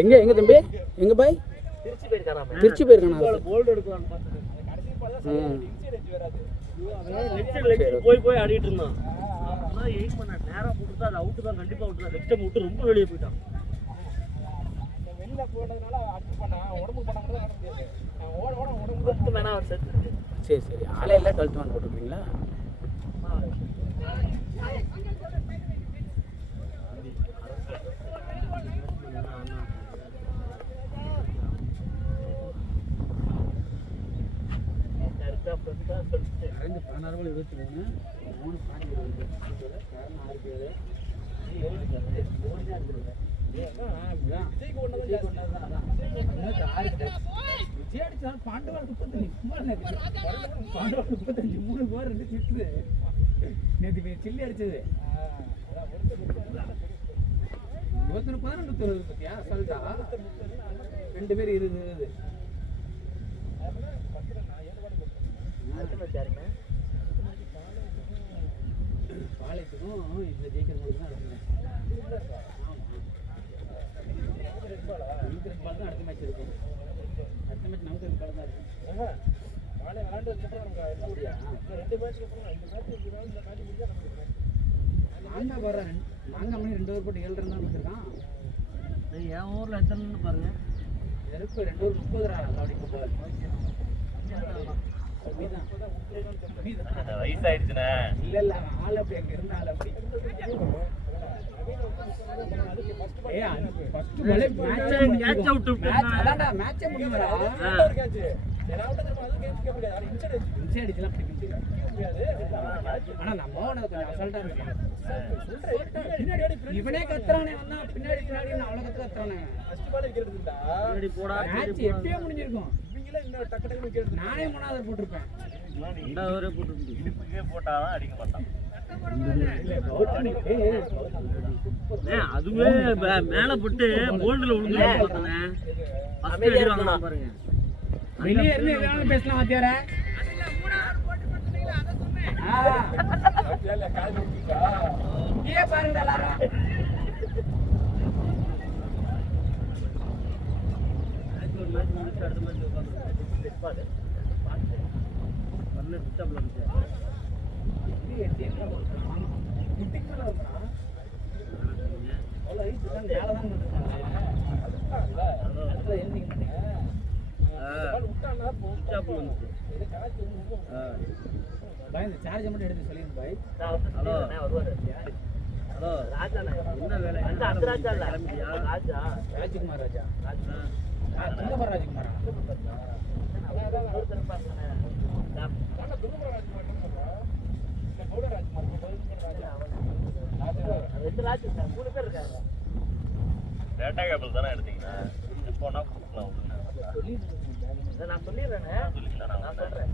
எங்கே எங்கே தம்பி எங்கே பாய் திருச்சி போயிருக்கானா போய் ஆடிட்டு இருந்தான். எய்ம் பண்ண நேரா போட்டு அது அவுட்டு தான், கண்டிப்பா அவுட்டு தான். லெஃப்ட் விட்டு ரொம்ப வெளியே போயிட்டான். வெளியில போனதுனால அடிச்சு பண்ணா உடம்பு பண்ணாம தான் நடந்துச்சு. உடம்பு மேனா அவர் செத்து. சரி சரி ஆளே இல்லை 12 1 போட்டுருக்கீங்களா? கரண்ட் 16 23 3 பாயிண்ட் 20 காரணம் 6 பேர் பாண்டவாள் 35 3 பேர் 2 சிக்ஸு நேற்று சில்லி அடிச்சது. ஒருத்தர் 11 தருவது பத்தியா சொல்லிட்டா 2 பேர் 20 பாளையத்துக்கும் இந்த ஜெயிக்கிறவங்களுக்கு தான் பால் தான் அடுத்த மேட்ச் இருக்கும். அடுத்த மேட்ச் நமக்கு 2 பால் தான் இருக்கும். மாங்கா போடுறேன் மாங்கா மணி 2 ஓவர் போட்டு 7 ரன் தான் கொடுத்துருக்கான். என் ஊரில் எத்தனை பாருங்க. எனக்கு 2 ஓவர் 30 ரன் அப்படி போல வயசாயிடுச்சுண்ணே. இல்ல இல்ல ஆள் அப்படி அங்க இருந்த ஆள் அப்படி மேட்சே முடியுமாடா? ஆனா நம்ம கொஞ்சம் அசால்ட்டா இருக்கு. இவனே கத்துறானே வந்தா பின்னாடி பின்னாடி அவ்வளவு கத்துறானே. மேட்ச் எப்பயே முடிஞ்சிருக்கும். நானே 3வது போட்டிருப்பேன். 2வது போட்டிருப்பேன். போட்டாதான் அடிக்க மாட்டான். அதுவே மேல போட்டு போல்டுல விழுந்து பாருங்க. வெளியே இருந்து எதாவது பேசலாம் வாத்தியார. பாருங்க எல்லாரும் சார்ஜ் மட்டும் எடுத்து சொல்லிருங்க பாய். ஹலோ ஹலோ ராஜா என்ன வேலை? ராஜா ராஜ்குமார் ராஜா துங்கபர் ராஜ்குமாரா? டேட்டா கேபிள் தானே எடுத்தீங்கன்னா போனா கொடுக்கலாம். நான் சொல்லிடுறேன். நான் சொல்றேன்.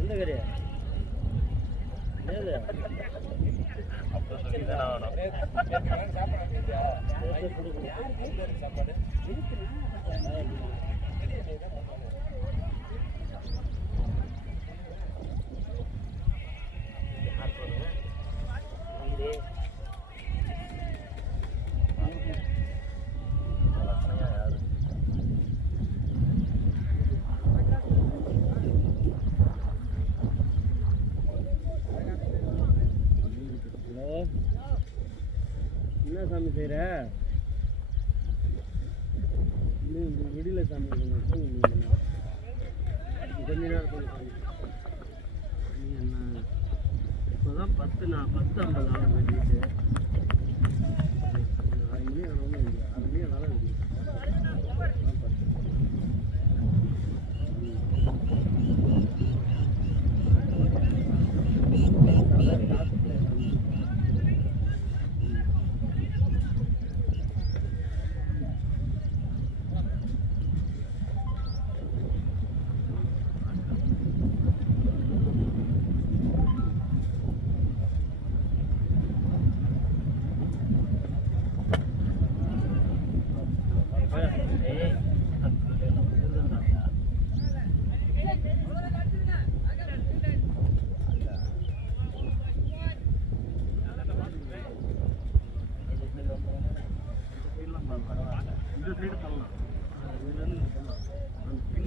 இந்த கரையா அப்போ சொல்லிதான் ஆகணும். என்ன சாமி செய்கிற? விடியல சாமி கொஞ்ச நேரம் என்ன இப்போதான் 10:50 ஆகும் வேண்டிட்டு 6 மணி ஆனாலும் 6 மணி ஆனாலும்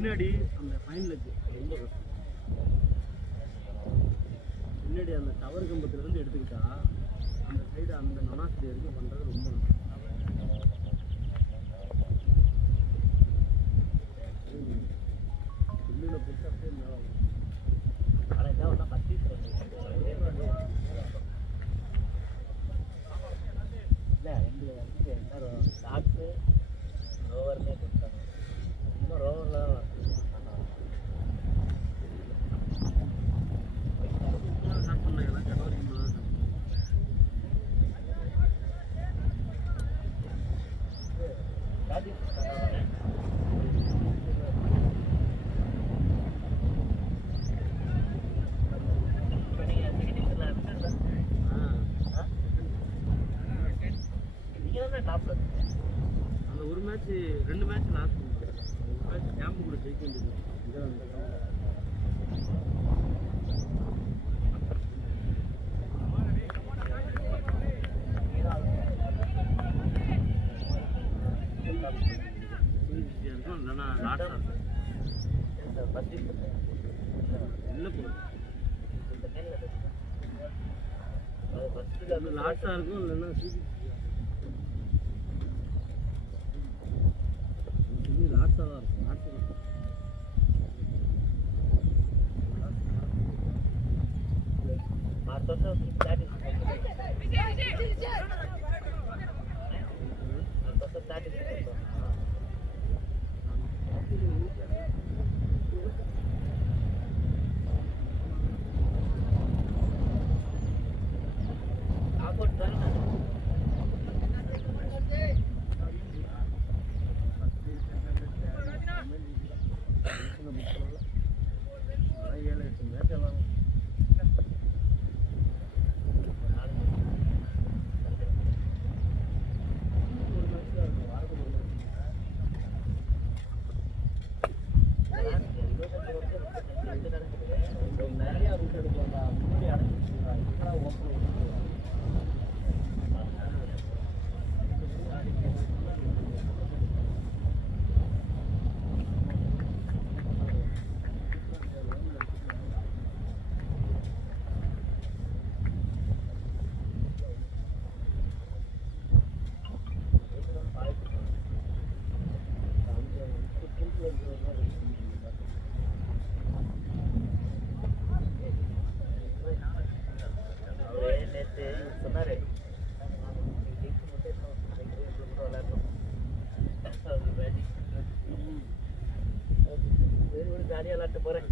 பின்னாடி அந்த ஃபைன் லெக் ரொம்ப கஷ்டம். பின்னாடி அந்த டவர் கம்பத்துலேருந்து எடுத்துக்கிட்டா அந்த சைடு அந்த நொனாசிட்டி வரைக்கும் பண்ணுறது ரொம்ப கஷ்டம். பில்லில் புதுசாக இருந்தாலும் ஆனால் என்ன ஒன்றா கட்டி இல்லை ரெண்டு டாக்ஸு ரோவர்னே கொடுத்தாங்க. இன்னும் ரோவரில் தான் ஸ்டார்ட் பண்ணாங்களா ஜனவரி மாதம். அந்த ஒரு மேட்ச் 2 மேட்ச் லாஸ்ட் பண்ணுறாங்க. ஒரு மேட்ச் கேம்பு கூட ஜெயிக்க வேண்டியது. இல்லைன்னா லாஸ்டாக இருக்கும். இல்லை போதும் அது லாஸ்டாக இருக்கும். இல்லைன்னா லாஸ்டாக தான் இருக்கும். லாஸ்ட் ஜாலியாக விளாட்டு போகிறேன்.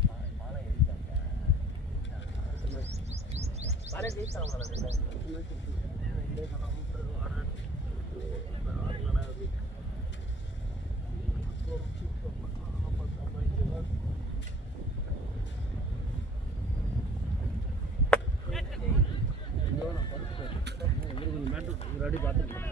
ரெடி பார்த்துருக்கேன்.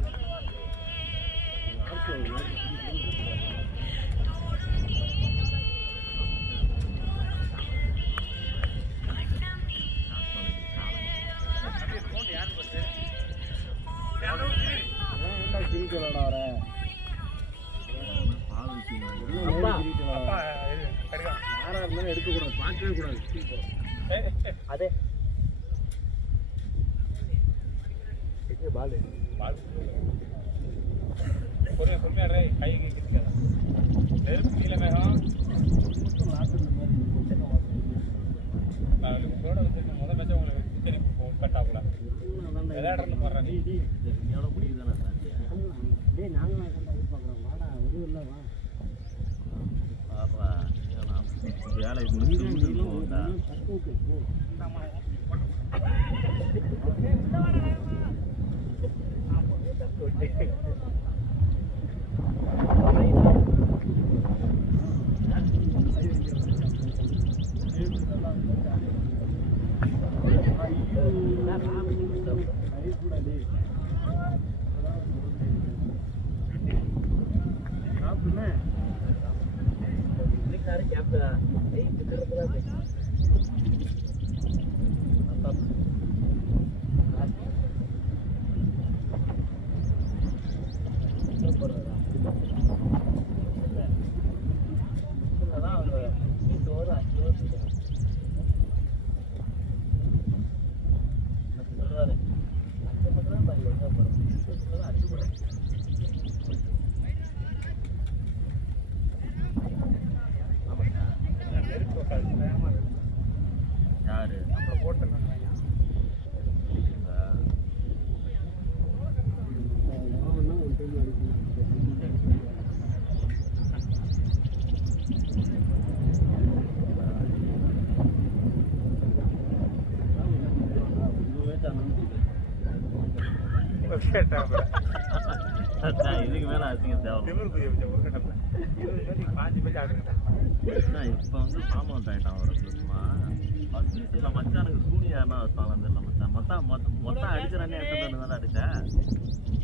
எடுக்கக்கூடாது, பார்க்கவே கூடாது. அதே பால் பால் பொறுமையாக கை நெருப்பு கீழே மேகம் உங்களோட வந்து முதல் மேட்சை உங்களுக்கு கட்டாகல விளையாடுறது போடுறேன். எவ்வளோ பிடிக்குதானே டே நாங்களும் எதிர்பார்க்குறோம். வாடா ஒரு இல்லை வா வேலை இதுக்கு மேல அசிங்கம் தேவை. இப்ப வந்து ஃபார்ம் அவுட் ஆயிட்டான் ஒரு சும்மா மச்சானுக்கு சூனியாருன்னா வச்சாலும் தெரியல மச்சான் மொத்தம் அடிச்ச ரன்னே எத்தனை தானே அடிச்சேன்.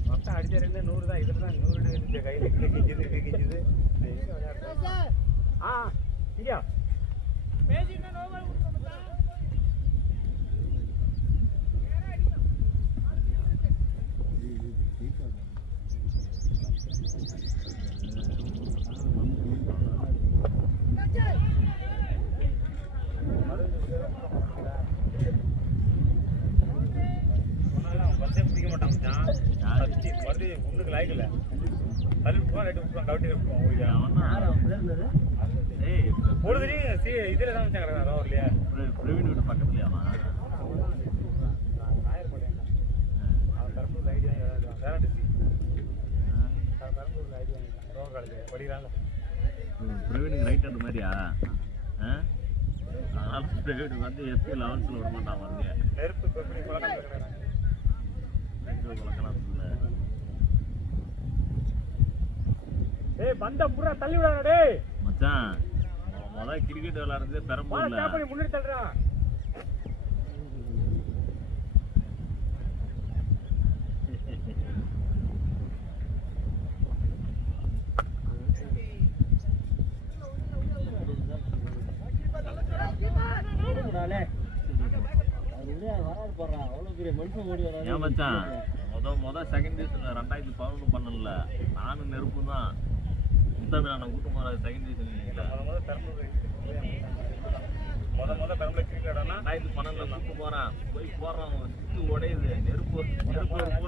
மொத்தம் அடிச்ச 100 தான். இதுல தான் 100 இருந்துச்சு கையில கிஞ்சுது. இங்க பிடிக்க மாட்டான் மறுபடியும் ஒண்ணுக்கு லாய்க்கல தள்ளி விட்டுவான் ரெண்டு விட்டுவான் கவிட்டி பொழுதுலையும் இதுல தான் வச்சாங்க ரோட்லயா பிரவீன் வீட்டு பக்கத்துலயாமா அவன் பெரம்பூர்ல ஐடியா வேறாண்டிச்சு பெரம்பூர்ல ஐடியா ரோட் காலேஜ் படிக்கிறாங்க பிரவீனுக்கு ரைட் ஹேண்ட் மாதிரியா அதனால பிரவீனுக்கு வந்து எஸ்பி 11th விட மாட்டான் வந்து நெருப்பு எப்படி பழக்கம் இருக்கிறாங்க ஏய் பந்த புறா தள்ளி விடாதடா டேய் மச்சான் முத கிரிக்கெட் விளையாடுறதே பெரம்பூர்ல டேப் பண்ணி முன்னாடி தள்ளுறா ஏன் மச்சான் முத செகண்ட் டிவிஷன்ல 2011 பண்ணல நானும் நெருப்பு தான் முத்தமிழ் கூட்டு போற செகண்ட் டிவிஷன் முத பெரம்பூர்ல கிரிக்கெட் ஆனா 2012 கூட்டு போறேன் போய் போடுறான் சுத்தி உடையுது நெருப்பு போடலாம்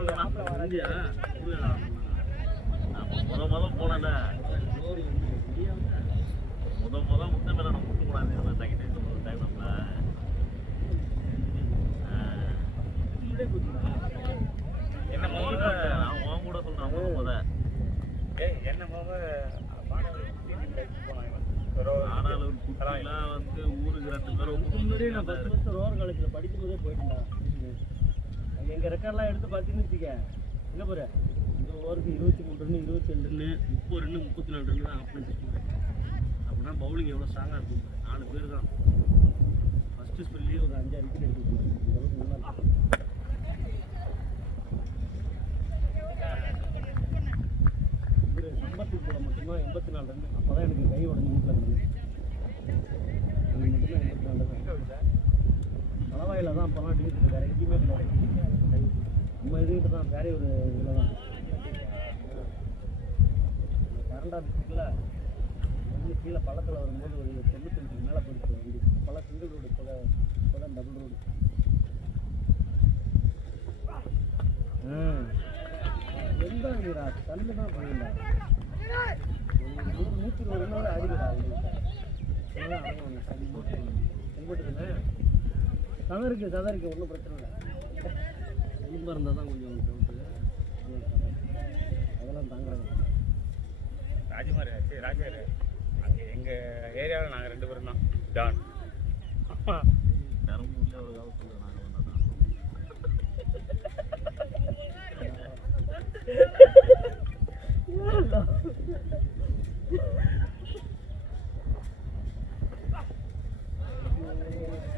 முத போனேன் முத முத்தமிழ் கூட்டு போனாது செகண்ட் டிவிஷன் டைம் என்ன மோக அவன் கூட சொல்றான் முத என்ன மோக ஆனாலும் குட்டிலாம் வந்து ஊருக்கு 2 பேரும் நான் 10 வருஷம் ரோர் காலேஜில் படிக்கும்போதே போயிட்டேன்டா. எங்கள் ரெக்கார்ட்லாம் எடுத்து பார்த்தீங்கன்னு வச்சுக்க எங்கே போகிற இந்த ஓவருக்கு 23 ரன் 27 ரன் 30 ரன் 34 ரன் தான் ஆஃப் பண்ணிட்டு அப்படின்னா பவுலிங் எவ்வளோ ஸ்ட்ராங்காக இருக்கும் 4 பேர் தான் ஃபஸ்ட்டு ஸ்பெல்லையே ஒரு 5-6 விக்கெட் எடுத்துருக்காங்க. இந்த அளவுக்கு நல்லா இருக்கும். சம்பத்துக்கு போட மட்டும்தான் 84 ரன். அப்போ தான் எனக்கு கை உடஞ்சி வீட்டில் இருந்தது. அது மட்டும்தான் 84 ரன். அளவாயில் தான் அப்போல்லாம் டிவிஷன் வேறு எங்கேயுமே கிடையாது. நம்ம இதுக்கிட்ட தான் வேற ஒரு இதில் தான் கரண்ட் ஆஃபீஸில் வந்து கீழே பள்ளத்தில் வரும்போது ஒரு 95 மேலே போயிடுச்சு வண்டி. பல சிங்கிள் ரோடு இப்போ தான் டபுள் ரோடு. எந்த அடிடா தள்ளு தான் போயிடா 120 நாள் அடிக்கடா செங்கோட்டுக்குண்ணே சதருக்கு ஒன்றும் பிரச்சனை இல்லை. எலும்பாக இருந்தால் தான் கொஞ்சம் டவுட்டு அதெல்லாம் தாங்குறாங்க. ராஜ்குமார் சரி ராஜார் அங்கே எங்கள் ஏரியாவில் நாங்கள் 2 பேரும் தான் ஜான் பெரம்பூர்ல ஒரு காலத்தில் நாங்கள் வந்தோம்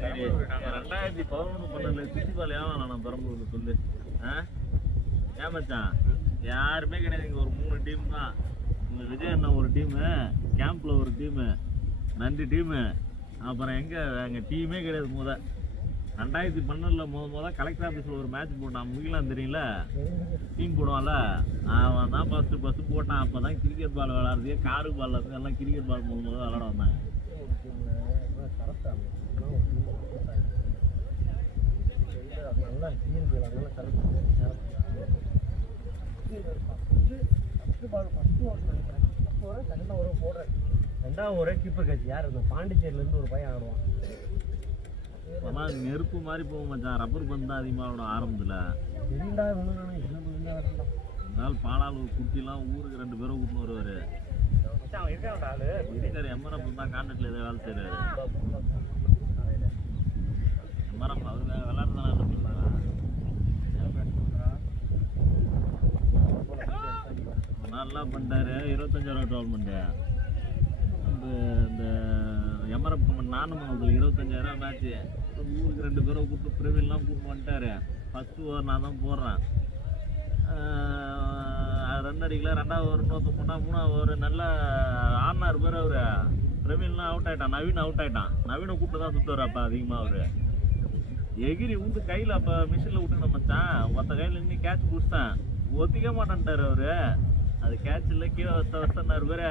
சரி 2011 பண்ணல சுத்திப்பால் ஏன் நான் பெரம்பூருக்கு சொல்லு ஏன் மச்சான் யாருமே கிடையாது. இங்கே ஒரு 3 டீம் தான். உங்கள் விஜய் அண்ணா ஒரு டீமு, கேம்பில் ஒரு டீமு, நன்றி டீமு, அப்புறம் எங்கள் டீமே கிடையாது. 2012 முத கலெக்டர் ஆஃபீஸில் ஒரு மேட்ச் போட்டான் முகிலான் தெரியல டீம் போடுவான்ல அவன் தான் ஃபஸ்ட்டு போட்டான். அப்போ தான் கிரிக்கெட் பால் விளாட்றதே காரு பால் இருந்து எல்லாம் கிரிக்கெட் பால் முத விளாட வந்தாங்க. ரெண்டாவது ஒரே கீப்பர் கட்சி யார் இருக்கும்? பாண்டிச்சேரியிலேருந்து ஒரு பையன் ஆடுவான். ஆனால் நெருப்பு மாதிரி போகும் மச்சான். ரப்பர் பந்து தான் அதிகமாக விடும் ஆரம்பத்தில். தெரியுண்டா அதனால பாலால் ஒரு குட்டிலாம் ஊருக்கு 2 பேரும் கூட்டின்னு வருவார். அவன் இருக்கான் ஆளு இருக்காரு எம்ஆர்எஃப் தான் கான்ட்ராக்டில் ஏதோ வேலை செய்கிறாரு. எம்ஆர்எஃப் அவர் விளையாடுறதுனால என்ன பண்ணுறாங்க நல்லா பண்ணிட்டாரு. 25,000 டோர்னமெண்ட்டு. இந்த எமரப்பம் நானமங்கலத்தில் 25,000 மேட்ச்சு. ஊருக்கு 2 பேரை கூப்பிட்டு பிரவீன்லாம் கூப்பிட்டு வந்துட்டாரு. ஃபஸ்ட்டு ஓவர் நான் தான் போடுறேன். ரன் அடிக்கல. 2வது ஓவர் இன்னொருத்த போட்டால் 3வது ஓவர் நல்லா ஆடினார் பேர் அவர். பிரவீன்லாம் அவுட் ஆகிட்டான். நவீன் அவுட் ஆகிட்டான். நவீனை கூப்பிட்டு தான் சுற்றுவார் அப்போ அதிகமாக அவர். எகிரி ஊந்து கையில் அப்போ மிஷினில் விட்டுன மச்சான். ஒருத்த கையில் நின்று கேட்ச் பிடிச்சிட்டேன். ஒத்திக்க மாட்டேன்ட்டார் அவர். அது கேட்ச் இல்லை கீழே வசனார் பேர்.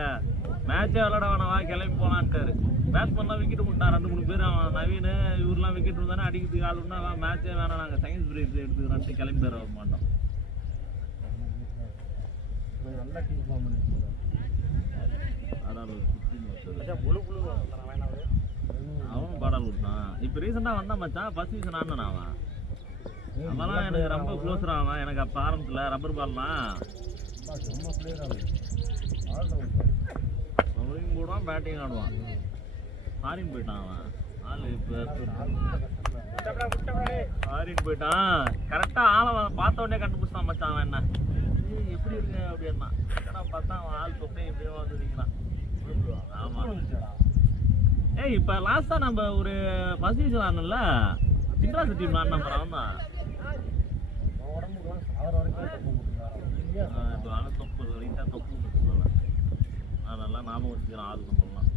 மேட்சே விளாட வேணாம் வா கிளம்பி போகலான்ட்டார். பேட்ஸ்மேன்லாம் விக்கெட்டு விட்டான். 2-3 பேர் அவன் நவீன் இவரெலாம் விக்கெட் இருந்தானே அடிக்கிறதுக்கு ஆள் விட்டா மேட்சே வேணாம் நாங்கள் சயின்ஸ் பிரேக் எடுத்துக்கிறோன்ட்டு கிளம்பி வர மாட்டோம். நல்ல டீம் ஃபார்ம் பண்ணிட்டு அதான் ஒரு 15 அவனும் பாடல் கொடுத்தான். இப்போ ரீசெண்டாக வந்தான் மச்சான். ஃபர்ஸ்ட் சீசன் ஆடினான் அவன். அவன்லாம் எனக்கு ரொம்ப க்ளோஸராக அவன். எனக்கு அப்போ ஆரம்பத்தில் ரப்பர் பால்லாம் செம்ம பிளேயர் பவுலிங் போடுவான் பேட்டிங் ஆடுவான். ஃபாரின் போயிட்டான் அவன். ஆள் இப்போ ஃபாரின் போயிட்டான். கரெக்டாக ஆளை பார்த்த உடனே கண்டுபிடிச்சான் மச்சான் அவன். என்ன எப்படி இருக்கு அப்படின்னா பார்த்தா அவன் ஆள் தொப்பையும் எப்படியும் வந்து நிற்கிறான். ஆமாம். ஏய் இப்போ லாஸ்ட்டாக நம்ம ஒரு ஃபர்ஸ்ட் டிவிஷன் ஆடணும்ல சின்ராசி டீம் ஆடின அவன் தான். உடம்புக்குலாம் சாவர வரைக்கும் இப்போ ஆனால் தொப்பு லைட்டாக தொப்பு சொல்லலை. நல்லா ஞாபகம் வச்சுக்கிறேன் ஆள் சொல்லலாம்.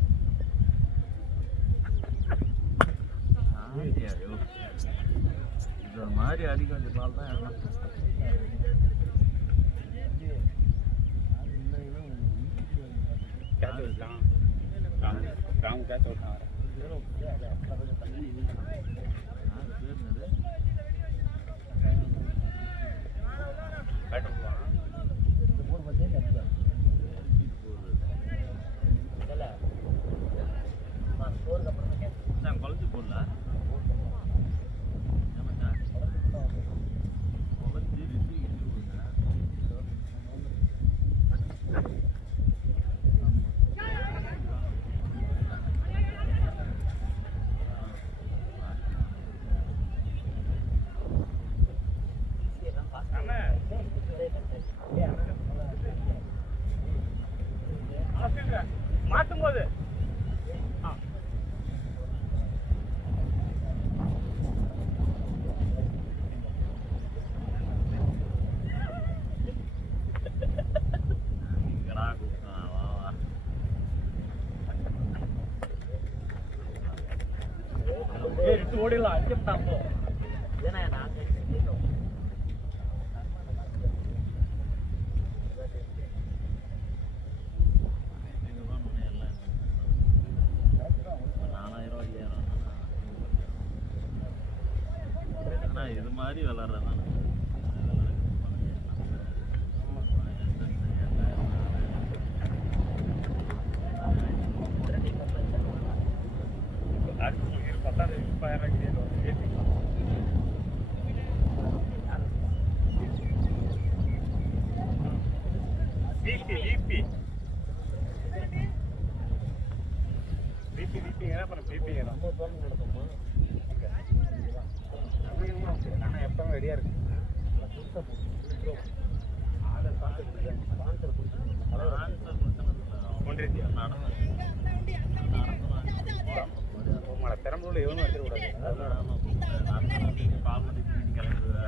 இது மாதிரி அடிக்க வேண்டியதுனால தான் எல்லாம் கேட்ச் விட்டான். ராமு கேட்ச் விட்டான். குழந்தை போடல மாட்டும் போது ஓடிடலாம். அஞ்சு போ ஏன்னா இது மாதிரி விளாட்றேன். எப்பவுமே ரெடியா இருக்கு. பெரம்பலூர்ல எவனும் எடுத்துக்கூடாது.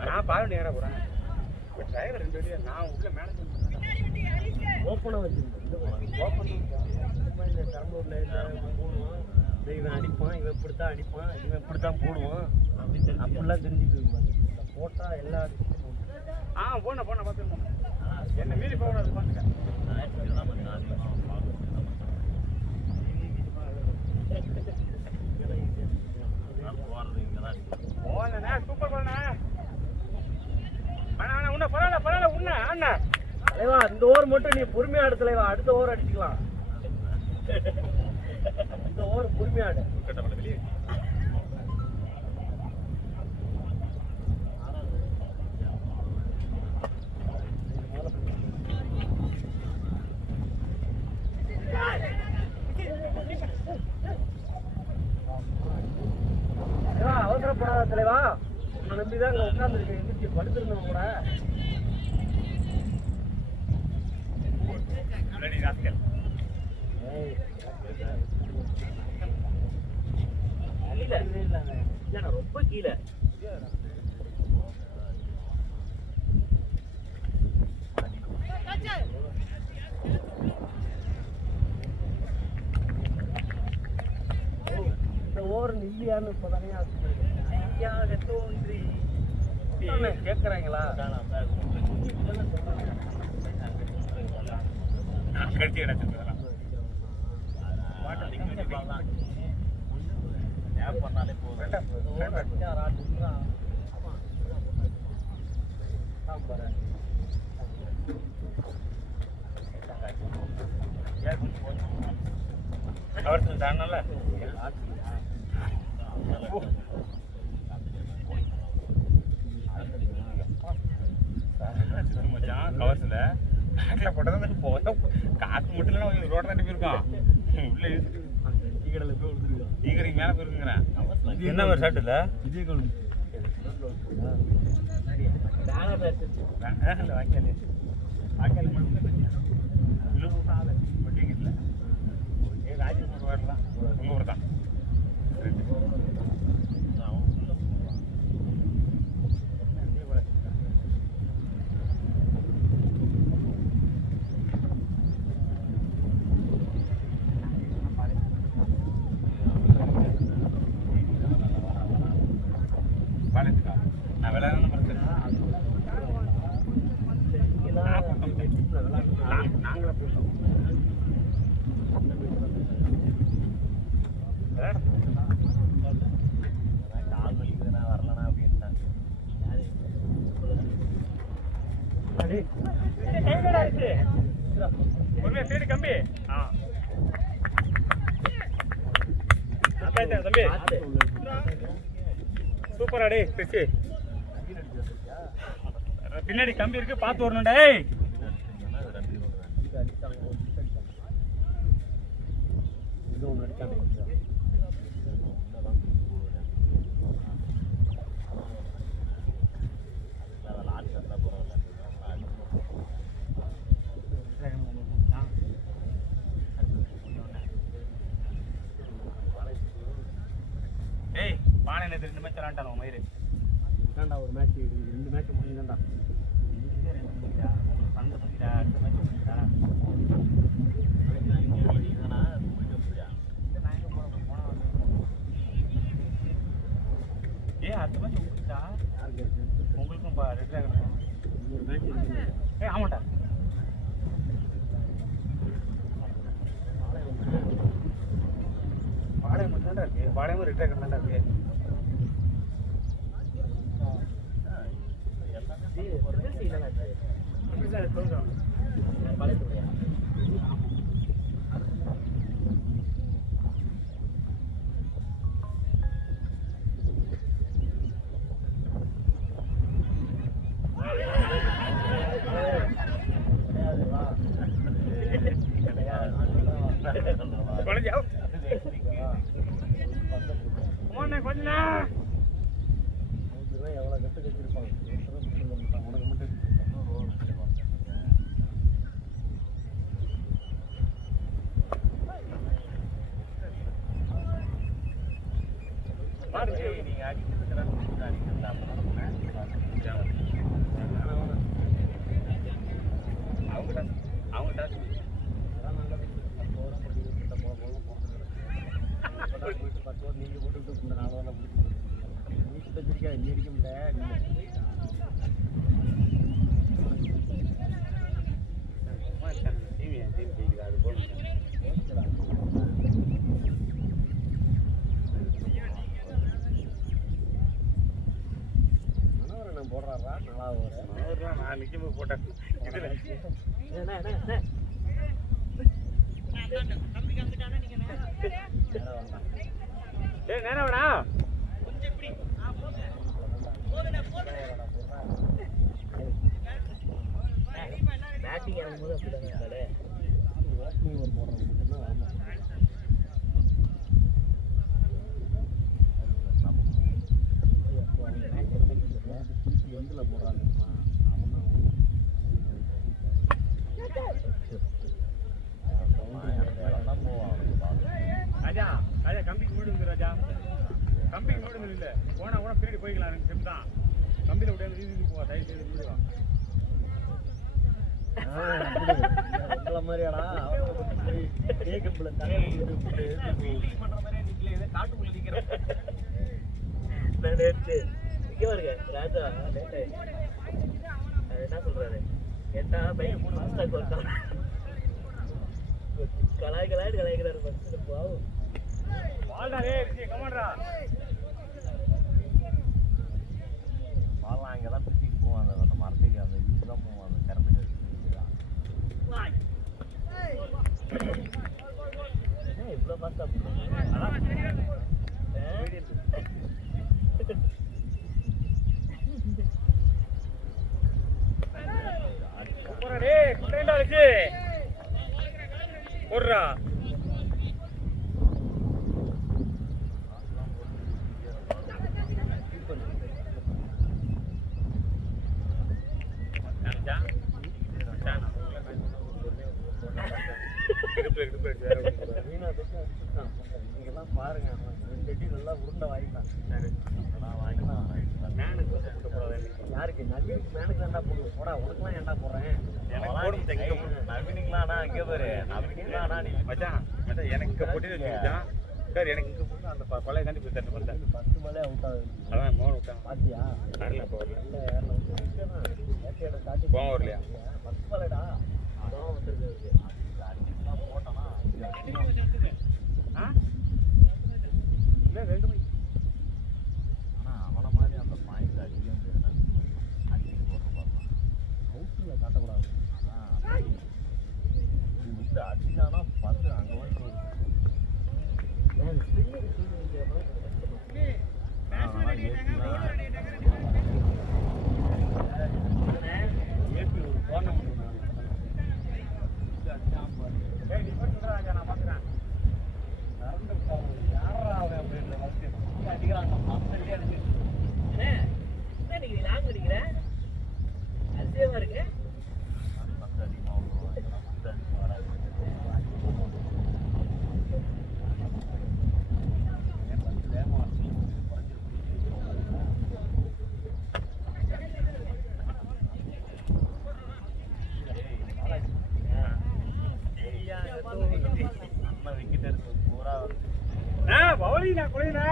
நான் பாலண்டி ஏற போறேன். டிரைவர் 2 வழியா நான் உள்ள மேனேஜ்மெண்ட் ஓப்பனாக வச்சுருந்தேன். ஓப்பன் இந்த பெரம்பலூரில் போடுவான். இவன் அடிப்பான், இவன் இப்படித்தான் அடிப்பான், இவன் இப்படித்தான் போடுவான் அப்படிலாம் தெரிஞ்சுட்டு இருக்கக்கூடாது. போட்டால் எல்லா போன பார்த்துருந்தோம். என்ன மீறி போகக்கூடாது பார்த்துட்டேன். போனே சூப்பர் பண்ண வேணா உன்ன பரவாயில்ல உன்ன அண்ணா தலைவா இந்த ஓவர் மட்டும் நீ பொறுமையா ஆடு தலைவா. அடுத்த ஓவர் அடிச்சுக்கலாம். இந்த ஓவர் பொறுமையா ஆடு. அவசரப்படாத தலைவா. உன்னை நம்பிதான் அங்க உட்கார்ந்துருக்கேன். எந்திரிச்சு படுத்திருந்தவங்க கூட இல்லடி ராஸ்கல். இல்ல ரொம்ப கீழே ஓவர் இல்லையான்னு இப்பதானே கேட்குறாங்களா கட்சி கிடச்சிருக்கலாம் பண்ணாலே போதும். கவர்த்து தானல மச்சான் கவர்ஸ்ல பேக்ல போட்டது போதும் காத்து மட்டும் இல்லைன்னா ரோட தாண்டி போயிருக்கான் உள்ள டீக்கடையில் போய் விழுந்துருக்கான் ஈகரிக்கு மேல போயிருக்குங்கிறேன். என்ன ஒரு ஷர்ட் இல்ல விஜய் கவுண்ட் வாய்க்காலே வாய்க்கால் இல்லை ராஜ்யபுரம் வரலாம் உங்க ஊர் தான். நான் விளையாடணும் நாங்களே போயிட்டோம் கால் வலிக்குதுண்ணா வரலண்ணா அப்படின்ட்டாங்க. தேடி கம்பி தம்பி சூப்பரா டே கிறிஸ்டி பின்னாடி கம்பி இருக்கு பார்த்து வரணும் டேய். ஏய் பானை நேற்று 2 மேட்ச் விளாண்டானோ மயிறு இதுதான்டா ஒரு மேட்ச் 2 மேட்ச் முடிஞ்சுதான்டா அடுத்த மேட்ச் முடிச்சா யாருக்கு இருக்கு உங்களுக்கும் ரெட் டிராகன் ஒரு மேட்ச் இருக்கு ஏய் ஆமாட்டா பாளையம் மட்டும் தான்டா இருக்கு பாளையமும் ரெட் டிராகன் தான்டா இருக்கு எவ்வளோ கட்டு கட்டிருப்பாங்க உனக்கு மட்டும் நீங்க அடிக்கிறதுக்கெல்லாம் அவங்க டாஸ் போயிட்டு 10 ஓவர் நீங்கள் போட்டுக்கிட்டு இந்த 4 ஓவரில் பிடிச்சிட்டு நீ கிட்ட வச்சிருக்கா நீ அடிக்க முடியல மனோரன் போடுறாரா 4வது ஓவர் நான் நிற்கும் போட்டேன் இதுல ஏய் நேரா வாடா பேட்டிங் இறங்கும்போது அப்படி தானே ஓப்பனிங் ஒரு போடுறது மட்டும்தான் ஆமாம் திருப்பி எந்தில் போடுறாங்க அவன் போனா கூட பின்னாடி போய்க்கலாம் எனக்கு செம் தான் கம்பியில் விட்டு வீதி போவா தயவு செய்து வீடு வா உங்களை மாதிரியாடா ஏகம்புல பண்ற மாதிரி நிக்கல இதை காட்டுக்குள்ள நிக்கிறேன் இங்கே வருங்க ராஜா என்ன சொல்றாரு கேட்டா பையன் 3 மாசத்துக்கு வந்தான் கலாய்க்கிறாரு பஸ்ஸில் போகும் வாழ்டா ரே கமாண்டா பாலாம் அங்கே தான் பிடிச்சிட்டு போவான் அந்த மரத்துக்கு அந்த இதுக்கு தான் போவான் அந்த கரண்ட் இவ்வளோ ஃபாஸ்ட்டாக போறா குட்டைண்டா வச்சு போடுறா நீங்கெல்லாம் பாருங்க 2 அடி நல்லா உருண்டை வாங்கிட்டான் மேனுக்கு வந்து கூட்ட போறாது யாருக்கு நவீனுக்கு மேனுக்கு தான்டா போடுவோம் போடா உனக்குலாம் ஏன்டா போடுறேன் நவீனுங்களா அங்கே பாரு நவீனுங்களா நீ மச்சான் மச்சான் எனக்கு போட்டு வச்சுக்கிட்டான் சார் எனக்கு இங்கே போட்டு அந்த பழைய தாண்டி போய் தட்டு பண்ணேன் 10 மேலே அவுட் ஆகுது அதான் மோன் விட்டான் பாத்தியா வரல போகல நல்ல ஏர்ல காட்டி போவோம் வரலையா 10 மேலடா அதான் வந்துருக்கு போட்டோம்னா இல்லை 2 மணி ஆனால் அவனை மாதிரி அந்த பாயிண்ட் அதிகம் அடிச்சு போடுற பார்க்கலாம் அவுட்டில் காட்டக்கூடாது அதான் விட்டு அடிச்சானா பந்து அங்கே வந்து ஏபி ஒரு டோர்னமெண்ட் நான் பார்க்குறேன் யாரா அவன் அப்படின்னு அடிக்கிறாங்க பத்தல்லே அடிச்சு என்ன நாங்க அடிக்கிறேன் அதிசயமா இருக்கு பந்து அதிகமாக விடுவான் பந்து அதிகமாக வராது நம்ம விக்கெட் எடுத்து பூரா பவுலி நான் குழையினா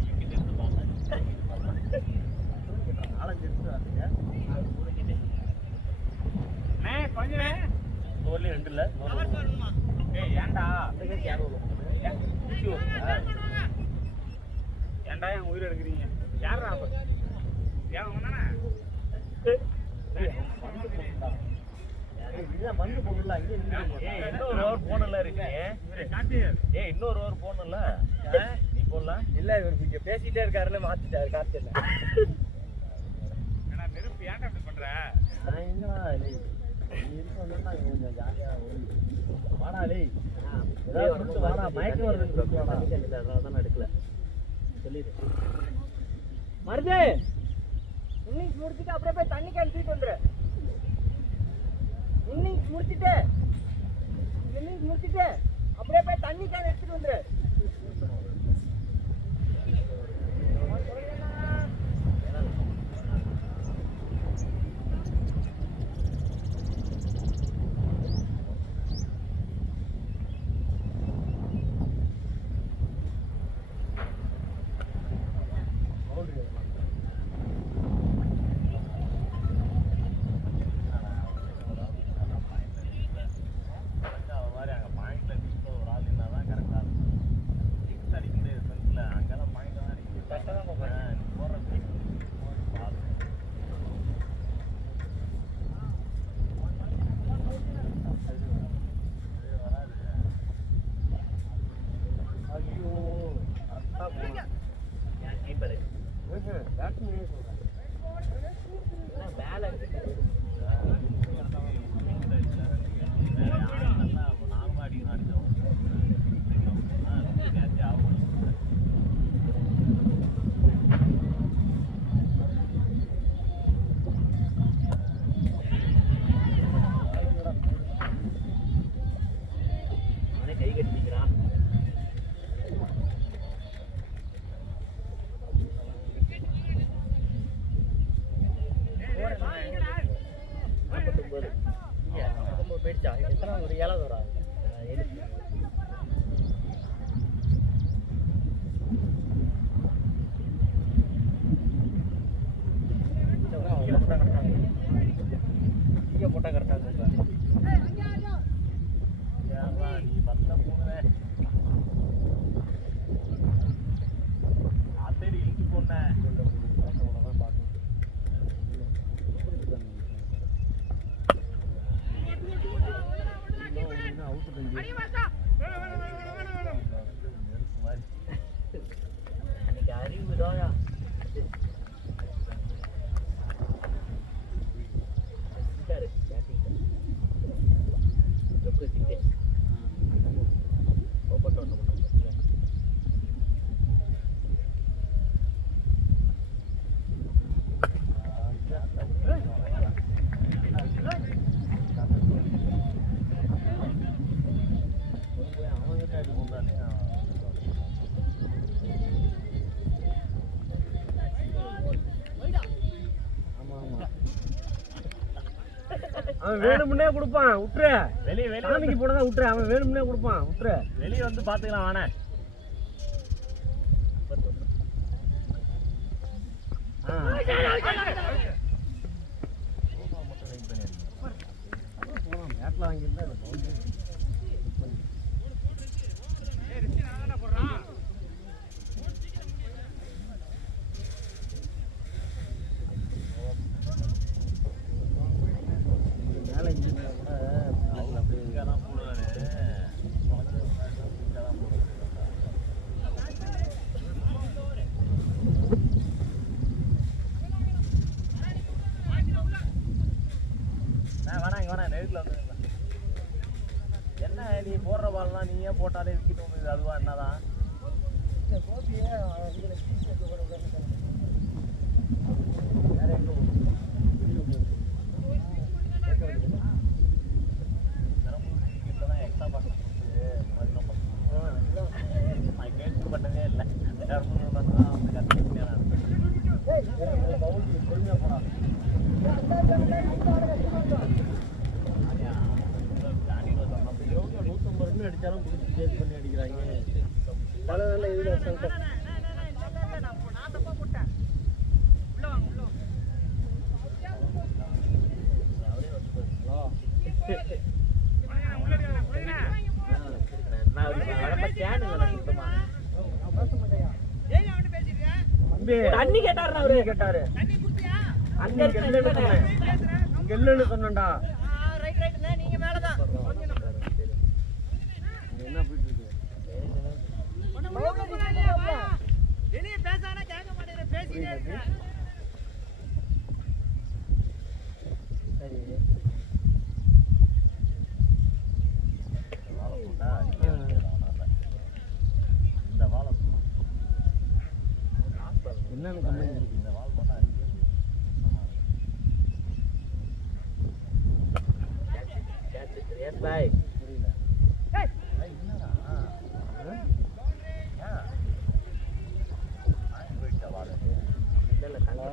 விக்கெட் எடுத்துப்பாங்க நாலஞ்சு எடுத்து கொஞ்சம் ஓவர்லேயும் 2 இல்லை ஏய் ஏன்டா ஏன்டா என் உயிர் எடுக்கிறீங்க யாரா ஏன் ஒண்ணானே மந்து போடலாம் இன்னொரு ஓவர் போனல இருக்கு இன்னொரு ஓவர் போனல நீ போடலாம் இல்ல இவர் இங்க பேசிட்டே இருக்காருல மாத்திட்டாரு காத்துல ஏன்னா நெருப்பு ஏன்டா அப்படி பண்ற நான் எங்கடா நீ இருக்கா கொஞ்சம் ஜாலியா வாடா டேய் ஏதாவது வாடா மயக்கம் வருதுன்னு வாடா இல்ல அதனால எடுக்கல சொல்லிடு மருதே இன்னிங்ஸ் முடிச்சிட்டு அப்படியே போய் தண்ணி கேன் தூக்கிட்டு வந்துரு இன்னிங்ஸ் முடிச்சிட்டு அப்படியே போய் தண்ணி கேன் எடுத்துட்டு வந்துரு போயிடுச்சா எத்தனை ஒரு 7வது வரா 7 இங்கே போட்டால் கரெக்டாக இருக்கும் நீ வந்த போனே அத்தடி இழுத்து போனேன் அன்னைக்கு அறிவுதாயா அவன் வேணும்னே கொடுப்பான் விட்டுரு வெளியே சாமிக்கு போனதான் விட்டுரு அவன் வேணும்னே கொடுப்பான் விட்டுரு வெளியே வந்து பார்த்துக்கலாம் வானே பேட்டில் வாங்கியிருந்தா மேலே இங்கே கூட அப்படியெல்லாம் போடுவாரு வேணாம் இங்கே வேணாம் நெருக்கில் வந்து என்ன நீ போடுற பால்லாம் நீயே போட்டாலே விக்கெட் ஒன்று அதுவா என்னதான் வேற எங்கே எக்ஸ்ட்ரா பண்ண நான் கேள்விப்பட்டதே இல்லை வந்து கற்றுக்கிட்டேன் பொறுமையாக போனா யோகா 150 ரன் அடித்தாலும் பிடிச்சி சேஸ் பண்ணி அடிக்கிறாங்க பல நல்ல இதில் சொல்லிட்டேன் தண்ணி கேட்டாரு அவரு கேட்டாரு அங்க இல்லைன்னு சொன்னேன்டா என்ன போயிட்டு இருக்கு சரி இந்த வாழை என்னன்னு கம்ப்ளைண்ட் இருக்கு இந்த வால் பண்ணா பாய் புரியல என்னடா போயிட்டா வாழை இல்லை ஹலோ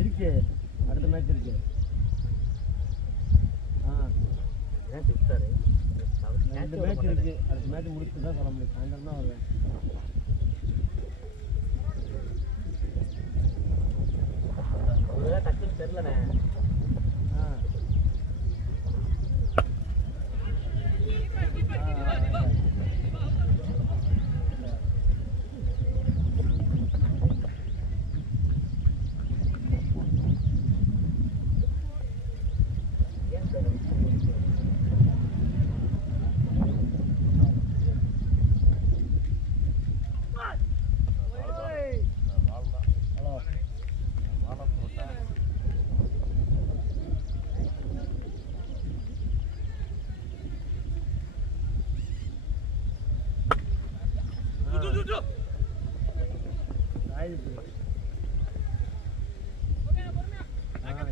இருக்கு அடுத்த மேட்ச் இருக்கு ஏன் திட்டாரு 2 மேட்ச் இருக்கு அடுத்த மேட்ச் முடிச்சு தான் சொல்ல முடியும் சாயந்தரம் தான் வருவேன் ஒருவேளை டக்குன்னு தெரிலண்ணே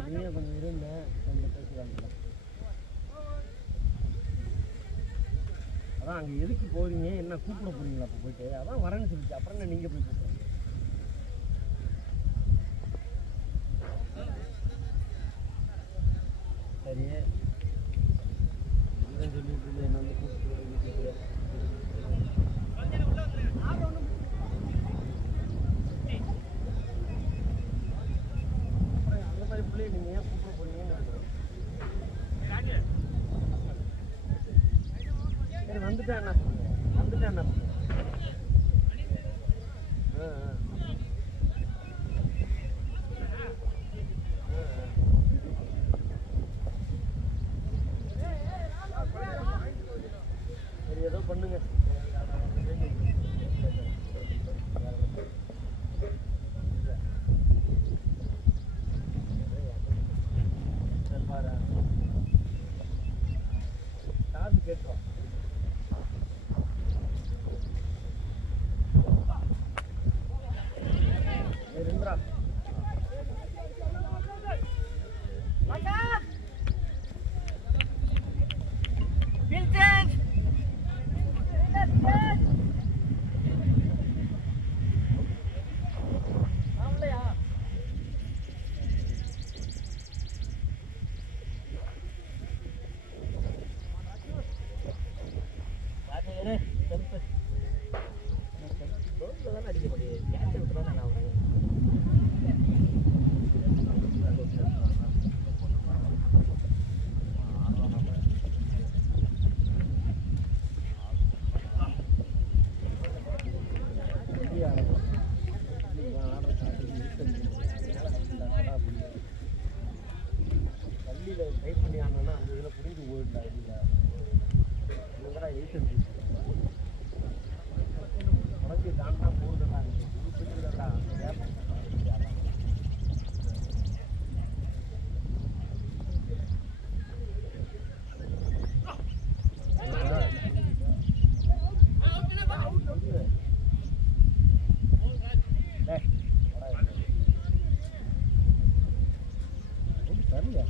நீயே கொஞ்சம் இருந்தேன் கொஞ்சம் பேசுகிறாங்க அதான் அங்கே எதுக்கு போகிறீங்க என்ன கூப்பிட போகிறீங்களா அப்போ போயிட்டு அதான் வரேன்னு சொல்லிச்சு அப்புறம் என்ன நீங்கள் போய் கூப்பிடுங்க வந்துட்டா என்ன வந்துட்டா என்ன சரி ஏதோ பண்ணுங்க. காசு கேட்டுரும். ரெண்டா அடிக்க முடியும். கேட்டு விட்டுருவாங்க நான் பள்ளியில் டைப் பண்ணி ஆனோன்னா அந்த இதில் புரிஞ்சு போயிட்டா இல்லை எழுத்து உடஞ்சி தாண்டா போகுதுடா உருப்பிட்டுடா சரியா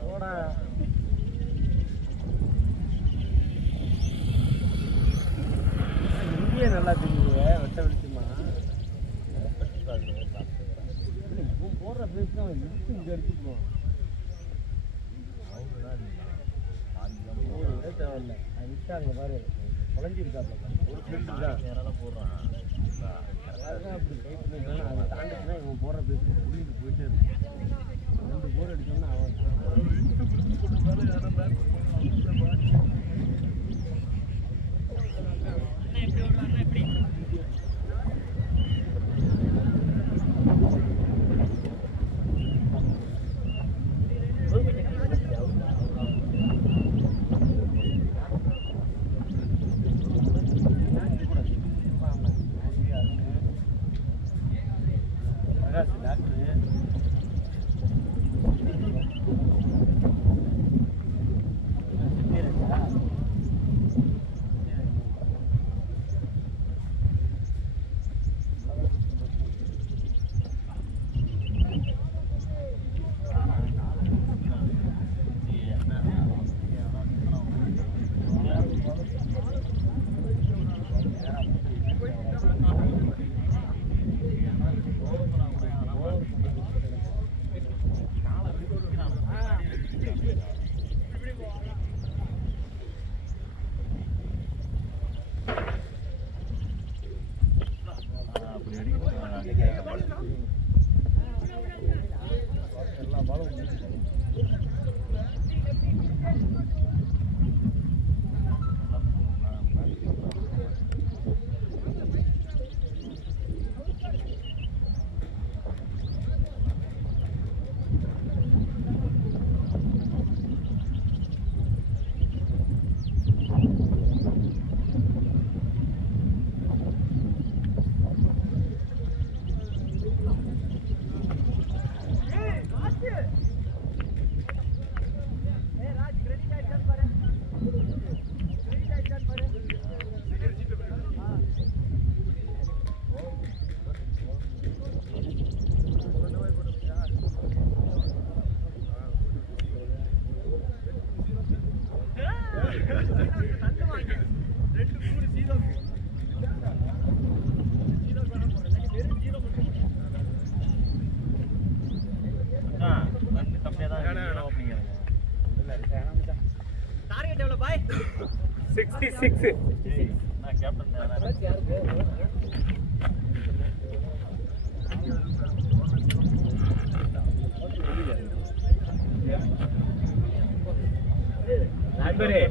போடா இங்கேயே நல்லா தெரியுது வெட்ட வெளிச்சமா போடுற பேசுனா இருக்கு இங்கே எடுத்துப்போம் தேவையில்ல அது விட்டா அங்கே பாரு குழஞ்சிருக்காப்ல ஒரு பேச்சு தான் போடுறான். அதுதான் அப்படி கை பண்ணிட்டோம்னா அதை தாண்டிச்சுன்னா இவன் போடுற பேச்சு புரிஞ்சு போயிட்டே இருக்கு. 2 போர் அடிச்சோம்னா அவன் எல்லா பாலும் டார்கெட் எவ்வளவு பாய் 66 நான் கேப்டன் நண்பரே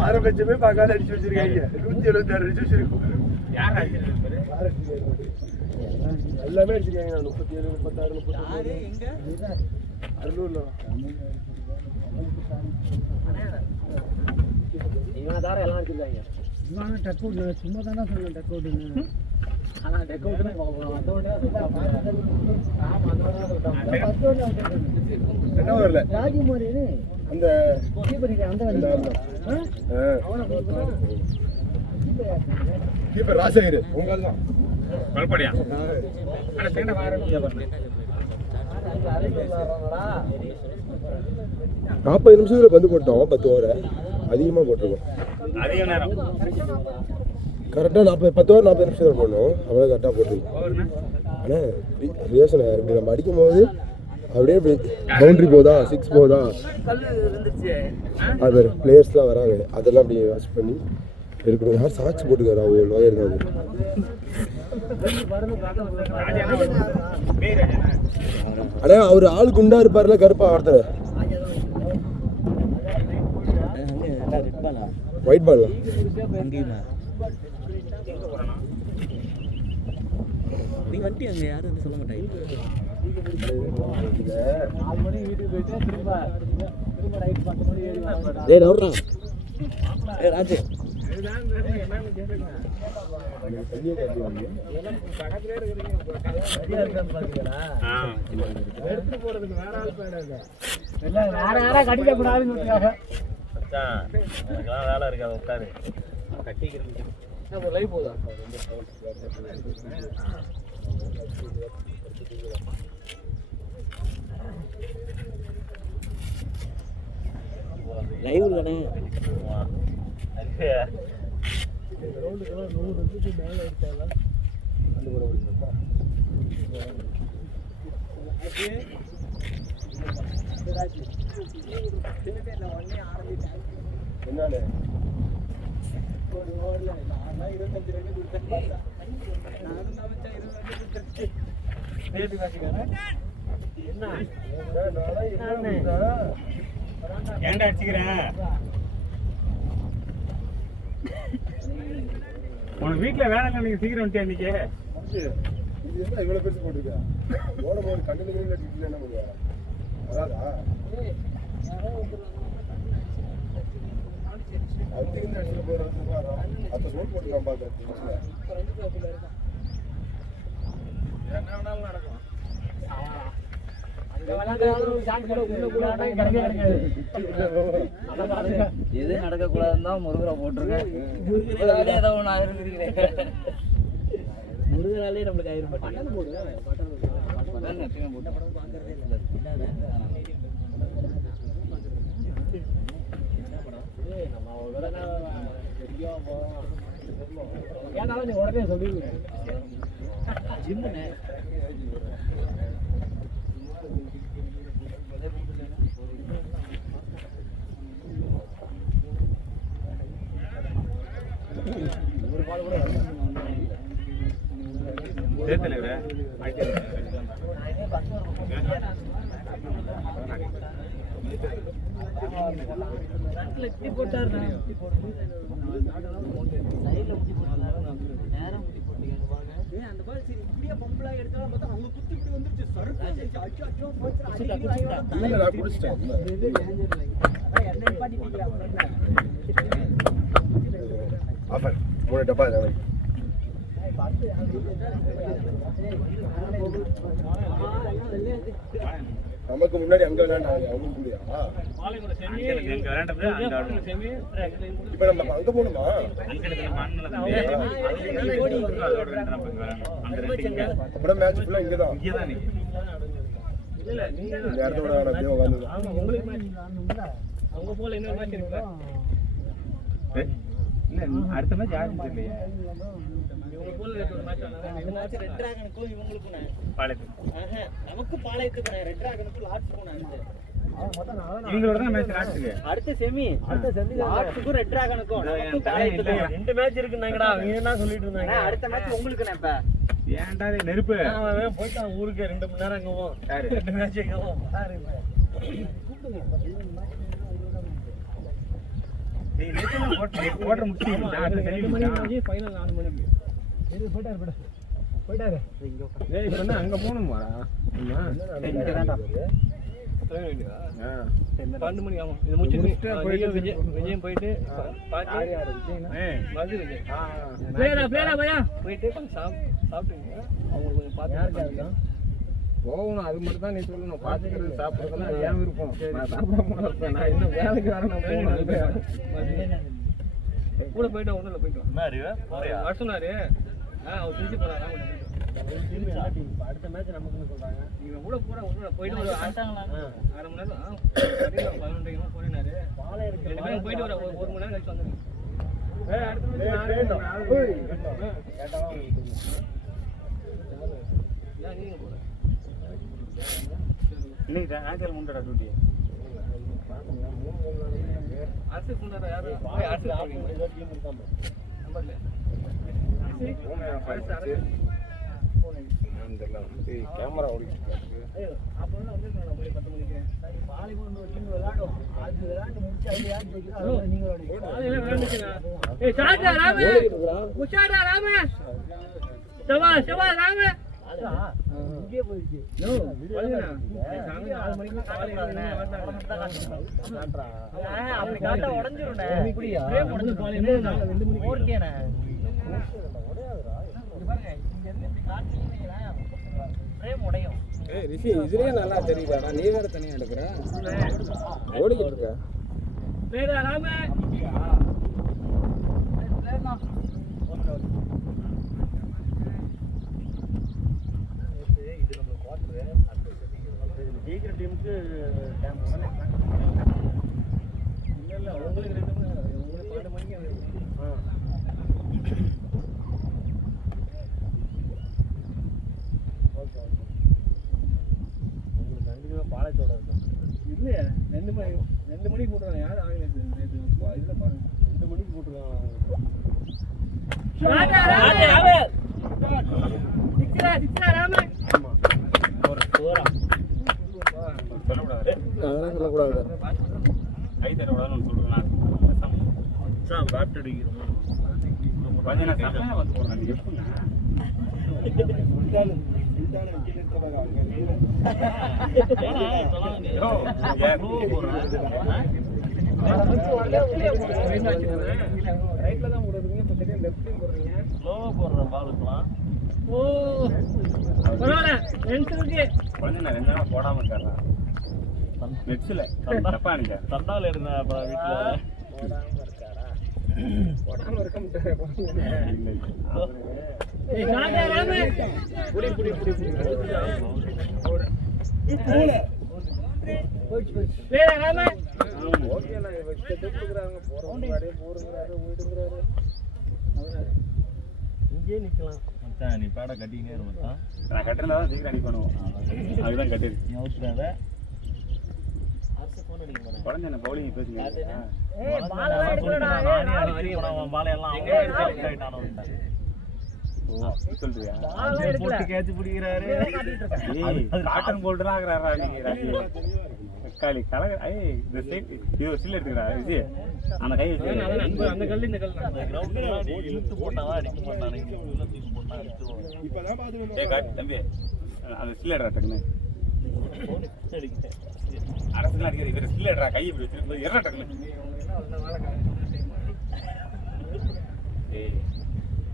ஆரம்பிச்சமே பார்க்காத அடிச்சு வச்சிருக்காங்க 176 அடிச்சு வச்சிருக்கோம் எல்லாமே அடிச்சிருக்காங்க 37 36 அருளூர்ல இவனை தவிர எல்லாம் அடிச்சிருக்காங்க. இவனை டக் அவுட் சும்மா தானே சொன்னேன் டக் அவுட்னு. ஆனால் டக் அவுட்னு என்ன வரல ராஜகுமாரி அந்த கீப்பர் ராசகிரு உங்கள் தான் பல்படியா 40 நிமிஷத்துல பந்து போட்டோம் 10 ஓவர் அதிகமாக போட்டிருக்கோம் அதிக நேரம் கரெக்டாக 10 ஓவர் 40 நிமிஷத்தில் போடணும் அவ்வளோ கரெக்டாக போட்டிருக்கோம். ஆனால் ரியாசன் இப்படி நம்ம அடிக்கும் போது அப்படியே பவுண்ட்ரி போதா 6 போதா அது மாதிரி பிளேயர்ஸ்லாம் வராங்க அதெல்லாம் அப்படியே வாட்ச் பண்ணி இருக்கணும். யார் சாட்சி போட்டுக்காரா அவ்வளோ லோயர் தான் அது. ஆனால் அவர் ஆள் குண்டா இருப்பார்ல கருப்பா ஒருத்தர் ஒயிட் பால் நீ வண்டி அங்கே யாரும் வந்து சொல்ல மாட்டாங்க. 4 மணி வீட்டுக்கு போயிட்டு திரும்ப நைட் 10 மணி ஏறி நவுறா ராஜு வேற கட்டிக்க கூடாதுன்னு வேலை இருக்காது உட்காரு கட்டிக்கிறேன் லைவ் போதா லைவ் தானே என்னன்னு ஒரு ஓவரில் 25 ரன் கொடுத்தேன். நானும் தான் 20 ரன் கொடுத்தேன். ஏன்டா அடிச்சுக்கிறேன் உனக்கு வீட்டில் வேலை நீங்க சீக்கிரம் வந்துட்டே இன்னைக்கு இது என்ன இவ்வளோ பெருசு போட்டிருக்கா ஓட போது கண்டிப்பாக என்ன பண்ணுவா அதாதா அதுக்கு அடிச்சுட்டு போகிறோம் அத்தை சோல் போட்டுருக்கான் பார்க்குறேன் என்ன வேணாலும் நடக்கும். எது நடக்கக்கூடாதுன்னு தான் முருகரை போட்டிருக்கேன். முருகராலே நம்மளுக்கு ஆயிரம் ஏன்னாலும் நீ உடனே சொல்லிடுங்க ஜிம்முன்னு இப்படி போட்டாருண்ணா சைடுல முட்டி போட்டாரு நேரம் முட்டி போட்டீங்க அந்த பால் சரி இப்படியே பம்பலா எடுத்தாலும் பார்த்தா அங்க குத்தி இப்படி வந்துருச்சு சறுக்கு அடிச்சு அடிச்சு போச்சு இல்ல நான் புடிச்சிட்டேன் என்ன பாட்டிட்டீங்க ஆஃபர் 3 டப்பா இருக்கு நமக்கு முன்னாடி அங்க விளையாண்டாங்க அவங்க கூடயா எங்க விளையாண்டது அங்க இப்ப நம்ம அங்க போகணுமா அப்புறம் மேட்ச் ஃபுல்லா இங்கதான் இல்ல நீங்க இந்த இடத்தோட அப்படியே உட்காந்து ஆமா உங்களுக்கு மேட்ச் அவங்க போல இன்னொரு மேட்ச் இருக்குல இல்ல அடுத்த மேட்ச் யாரும் தெரியலையே. இவங்க போல ஒரு மேட்ச் ஆனா இந்த மேட்ச் ரெட் டிராகனுக்கும் இவங்களுக்கும் பாளையத்துக்கு நமக்கு பாளையத்துக்கு ரெட் டிராகனுக்கும் லாட்ஸ் போனா இவங்களோட தான் மேட்ச் லாஸ்ட்ல. அடுத்த செமி லாட்ஸ்க்கும் ரெட் டிராகனுக்கும் நமக்கு பாளையத்துக்கும் ரெண்டு மேட்ச் இருக்குன்னாங்கடா அவங்க என்ன சொல்லிட்டு இருந்தாங்க அடுத்த மேட்ச் உங்களுக்கு நான் இப்ப ஏன்டா இது நெருப்பு? அவன் போய்ட்டான் ஊருக்கு 2 மணி நேரம் அங்க போவோம் யாரு? 2 மேட்ச் அங்க போவோம் டேய் நேத்து போட்ற முடிச்சிட்டீங்க. அடுத்த செமி மணிக்கு ஃபைனல் 4 மணிக்கு இது போய்ட்டாரு டேய் இப்ப என்ன அங்க போணுமாடா? அம்மா இங்க தான்டா 12 மணி ஆகும் இது முடிச்சிட்டு போயிட்டு விஜயம் போயிட்டு பாத்து யார் விஜய்னா? மது விஜய் பிளேடா பையா போயிட்டு கொஞ்சம் சாப்பிட்டுங்க அவங்க கொஞ்சம் பார்த்து போகணும், அது மட்டும் தான் நீ சொல்லணும். பாத்துக்கிறது சாப்பிடுறதுலாம் அது ஏன் விருப்பம். நான் சாப்பிட போனேன், நான் இன்னும் வேலைக்கு வரேன், நான் போகணும். கூட போயிட்டு ஒன்றும் போயிட்டு என்ன அறிவு போறியா வர சொன்னாரு அவர் திருச்சி போறாரா அடுத்த மேட்ச் நமக்குன்னு சொல்றாங்க நீங்க கூட போற ஒன்று போயிட்டு ஒரு 1/2 மணி நேரம் 11 போயினாரு போயிட்டு ஒரு 1 மணி நேரம் கழிச்சு வந்துருங்க அடுத்த மேட்ச் நீங்க போற இன்னைக்கு ஆங்கல் முண்டடா டியூட்டி அரசு கொண்டாட யாரு அரசு நம்பர்ல கேமரா ஓடிட்டு அப்பதான் வந்துருக்காங்க 10 மணிக்கு சரி பாலிவுட் ஒரு டீம் விளையாடும் அது விளையாண்டு முடிச்சு அதுல யார் ஜெயிக்கிறா நீங்க விளையாடுங்க ஏய் சாஜா ராமே உச்சாடா ராமே சவா ராமே இங்கே போயிடுச்சு நோ சாங்க 4 மணிக்கு காலையில வந்தாங்க அப்படி காட்ட உடைஞ்சிரும்டே இப்படியா பிரேம் உடைஞ்சு காலையில 2 மணிக்கு ஓர்க்கேனா பாருங்க இங்க இருந்து இப்படி காட்டினீங்களா பிரேம் உடையும். ஏய் ரிஷி இதுலயே நல்லா தெரியுதாடா, நீ வேற தனியா எடுக்கற ஓடிக்கிட்டு இருக்க. வேற ராமே இது நம்ம குவார்டர் அடுத்த ஜெயிக்கிற டீமுக்கு டைம் உடனே இல்ல உங்களுக்கு 2 மணி உங்களுக்கு 12 மணிக்கு உங்களுக்கு கண்டிப்பா பாலத்தோட இருக்கும் இல்லையா 2 மணிக்கு போட்டுருக்காங்க யாரும் ஆகல இதுல பாருங்க 2 மணிக்கு போட்டுருக்காங்க அதெல்லாம் சொல்லக்கூடாது. கை தரக்கூடாதுன்னு சொல்றேன் சார் பேட் அடிக்கிறோம் கொஞ்சம் நான் சமையல வந்து போடுறேன் எப்படின்னா ரைட்ல தான் போடுறீங்க, இப்ப தெரியும் லெஃப்ட்லயும் போடுறீங்க. ஸ்லோவா போடுற பாலுக்குலாம் ஓ பரவாயில்ல என்ட்ருக்கு கொஞ்சம் நான் 2 நாள் போடாம இருக்காரா நெட்ஸ்ல தப்பா நினைக்க தண்டால இருந்த வீட்டுல போடாம இருக்க முடியாது. ஏய் சாஜா ராமே புடி வேற ராமே ஓகே நான் வெச்சது கொடுக்குறாங்க, போறவங்க அப்படியே போறங்கறாரு போயிடுங்கறாரு. இங்கே நிக்கலாம் மச்சான் நீ பாட கட்டினே இரு மச்சான் நான் கட்டறதா சீக்கிரம் அடி பண்ணுவோம் அதுதான் கட்டிரு நீ ஊத்துறாத அரசு போன் அடிக்க போறேன் குழந்தை என்ன பவுலிங் பேசுங்க ஏய் பால் எல்லாம் எடுக்கலடா நானே அடிச்சு போறேன் பால் எல்லாம் அவங்க எடுத்து ஆயிட்டானோ சொல்றியா பாலெல்லாம் எடுக்கல. போட்டு கேட்ச் பிடிக்கிறாரு. காட்டன் போல்டரா ஆகுறாரா நீங்க ராஜி தக்காளி கலக இந்த சைட் இது ஒரு சில்ல எடுத்துக்கிறா இது அந்த கை வச்சு அந்த கல்லு இந்த கல்லு அந்த கிரவுண்ட்ல இழுத்து போட்டாதான் அடிக்க மாட்டானுங்க. உள்ள தூக்கி போட்டா அடிச்சிருவாங்க. ஏய் காட் தம்பி அந்த சில்ல எடுறா டக்குன்னு போனி அடிக்கிறேன். அரசுலாம் அடிக்கிறது இவர் சில்ல எடுறா கை இப்படி வச்சிருக்கும் எறா டக்குன்னு ஏய்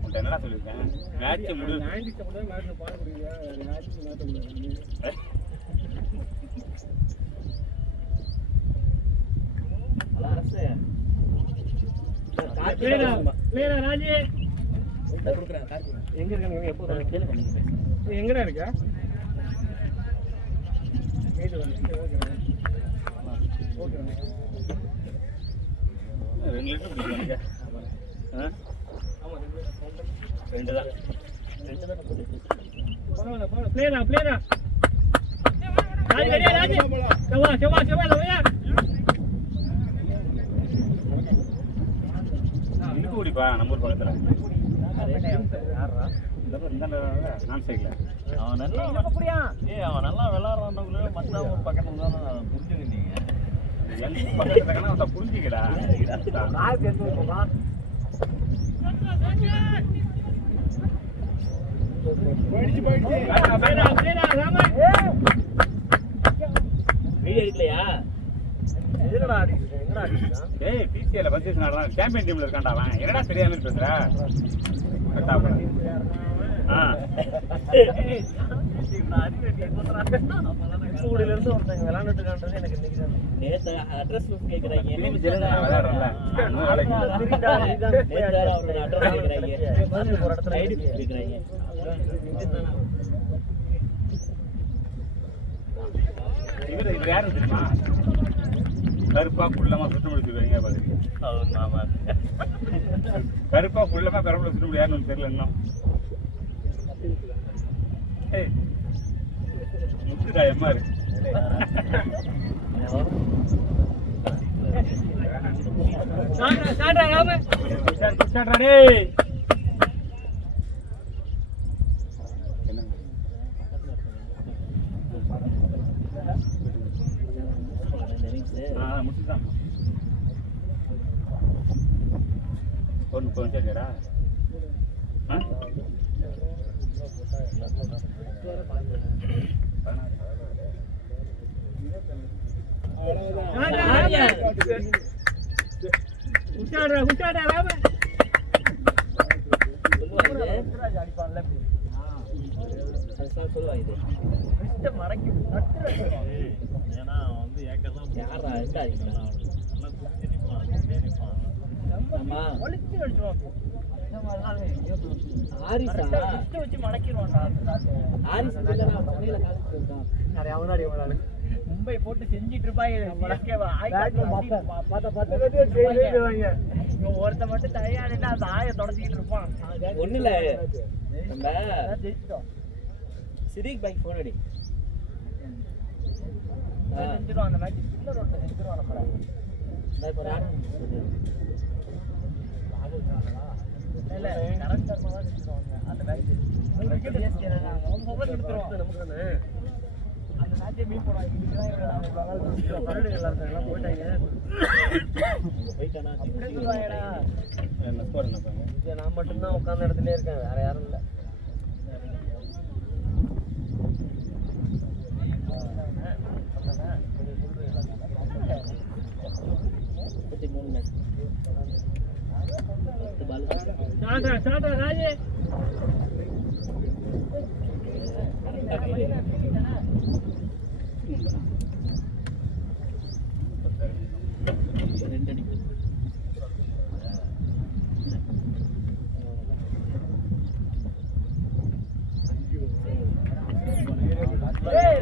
உன்ட்ட என்னடா சொல்லிருக்கேன் மேட்ச் முடிவு ராஜி எங்க இருக்காங்க எப்போ எங்கடா இருக்கா ரெண்டு லிட்டர் பிடிக்கும் ரெண்டு தான் பிளேரா பிளேரா ராஜி ரெடியா ராஜி செவா செவா செவா லவயா இதுக்கு ஓடிப்பா நம்ம ஊர் பக்கத்துல நான் சைட்ல அவன் நல்லா அவன் நல்லா விளையாடுறான்னு மத்தவங்க பக்கத்துல தான் புரிஞ்சுக்கிட்டீங்க. பக்கத்துல அவன் புரிஞ்சுக்கடா பிளேரா பிளேரா ராம வீடியோ எடுக்கலையா எங்கடா அடிக்குது எங்கடா அடிக்குது ஏய் பிசிஏல பர்சேஸ் நடறான் சாம்பியன் டீம்ல இருக்கான்டா அவன் என்னடா தெரியாம பேசுற கட்டா கூடில இருந்து ஒருத்தங்க விளையாண்டுட்டு இருக்கான்றது எனக்கு இன்னைக்கு தான் நேத்து அட்ரஸ் கேக்குறாங்க விளையாடுறல நேத்து அவரோட அட்ரஸ் கேக்குறாங்க ஒரு இடத்துல ஐடி கேக்குறாங்க இவர் யாரு தெரியுமா கருப்பா புள்ளமா சுட்டு முடிச்சிருவாங்க பாக்குறீங்க கருப்பா புள்ளமா பெரம்புல சுட்டு முடி யாருன்னு தெரியல இன்னும் ஏய் முத்துடா எம்மா இருக்கு சாடா ராம சாடா டேய் முடிச்சுதான் பொண்ணு கொஞ்சடா உச்சாடா உச்சாடா ராம அடிப்பான்ல அதுதான் சொல்லுவா இது சிஸ்டம் மடக்கி ஏன்னா வந்து ஏக்கெல்லாம் யாரா இருக்கா நல்லா குடிச்சு நிற்பான். ஆமா ஒளிச்சு அடிச்சுவான் ஆரிஸா வச்சு மடக்கிடுவான்டா ஆரிஸ் இல்லடா மணியில காலேஜ் போறான் நிறைய அவனாடி அவனால மும்பை போட்டு செஞ்சிட்டு இருப்பாங்க சிஎஸ்கேவா ஒருத்த மட்டும் தயாரினா அந்த ஆய தொடச்சிட்டு இருப்பான் ஒண்ணு இல்ல நம்ம ஜெயிச்சிட்டோம் சிரிக் பைக் போன் அடி செஞ்சிடும் அந்த மேட்ச் சின்ன ரோட்ல செஞ்சிடும் நம்ம இப்போ இல்ல கரண்ட் சர்மா தான் செஞ்சிடுவாங்க அந்த மேட்ச் சிஎஸ்கே அவங்க ஓவர் எடுத்துருவோம் நமக்கு தானே அந்த மேட்சை மீட் போடுவாங்க எல்லாம் போயிட்டாங்க நான் மட்டும்தான் உட்கார்ந்த இடத்துல இருக்கேன் வேற யாரும் இல்லை ராஜே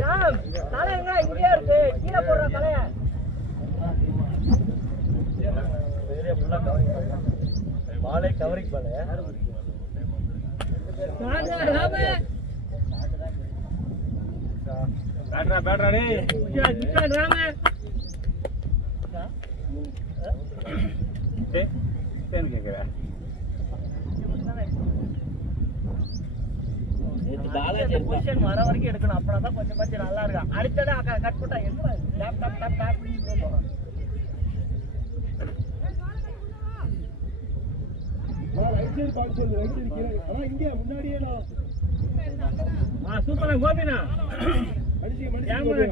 ராம் தலை எங்க இங்கே இருக்கு கீழே போடுற தலைய பாலே கவரிங் பாலே பேட்ரா பேட்ரா டேய் ராம டேய் தேன் கேக்குறா நேத்து பாலாஜி எடுத்தான். பொசிஷன் வர வரைக்கும் எடுக்கணும். அப்புறம் தான் கொஞ்சம் நல்லா இருக்கும். அடிச்சடா கட் போட்டா என்ன டாப் டாப் டாப் டாப் போறோம். ரைட் சைடு பால் சொல்லு, ரைட் சைடு கீழே. ஆனா இங்க முன்னாடியே நான் சூப்பரா கோபினா அடிச்சு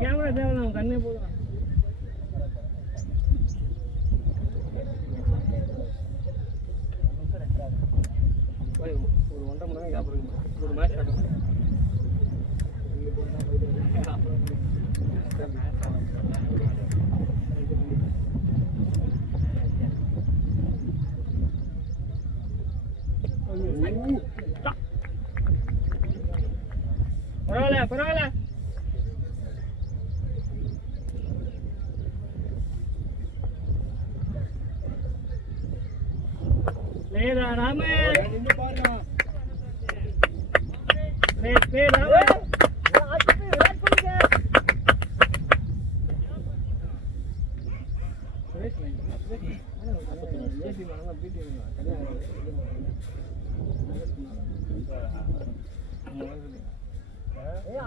கேமரா தேவை கண்ணே போதும். ஒரு 1.5 மணி நேரம் அப்புறம் ஒரு மேட்ச் ஆடும். பரவாயில்ல லேடா ராமே நின்னு பாருடா. லே ராமே ஆச்சு விராட் கோலிக்கு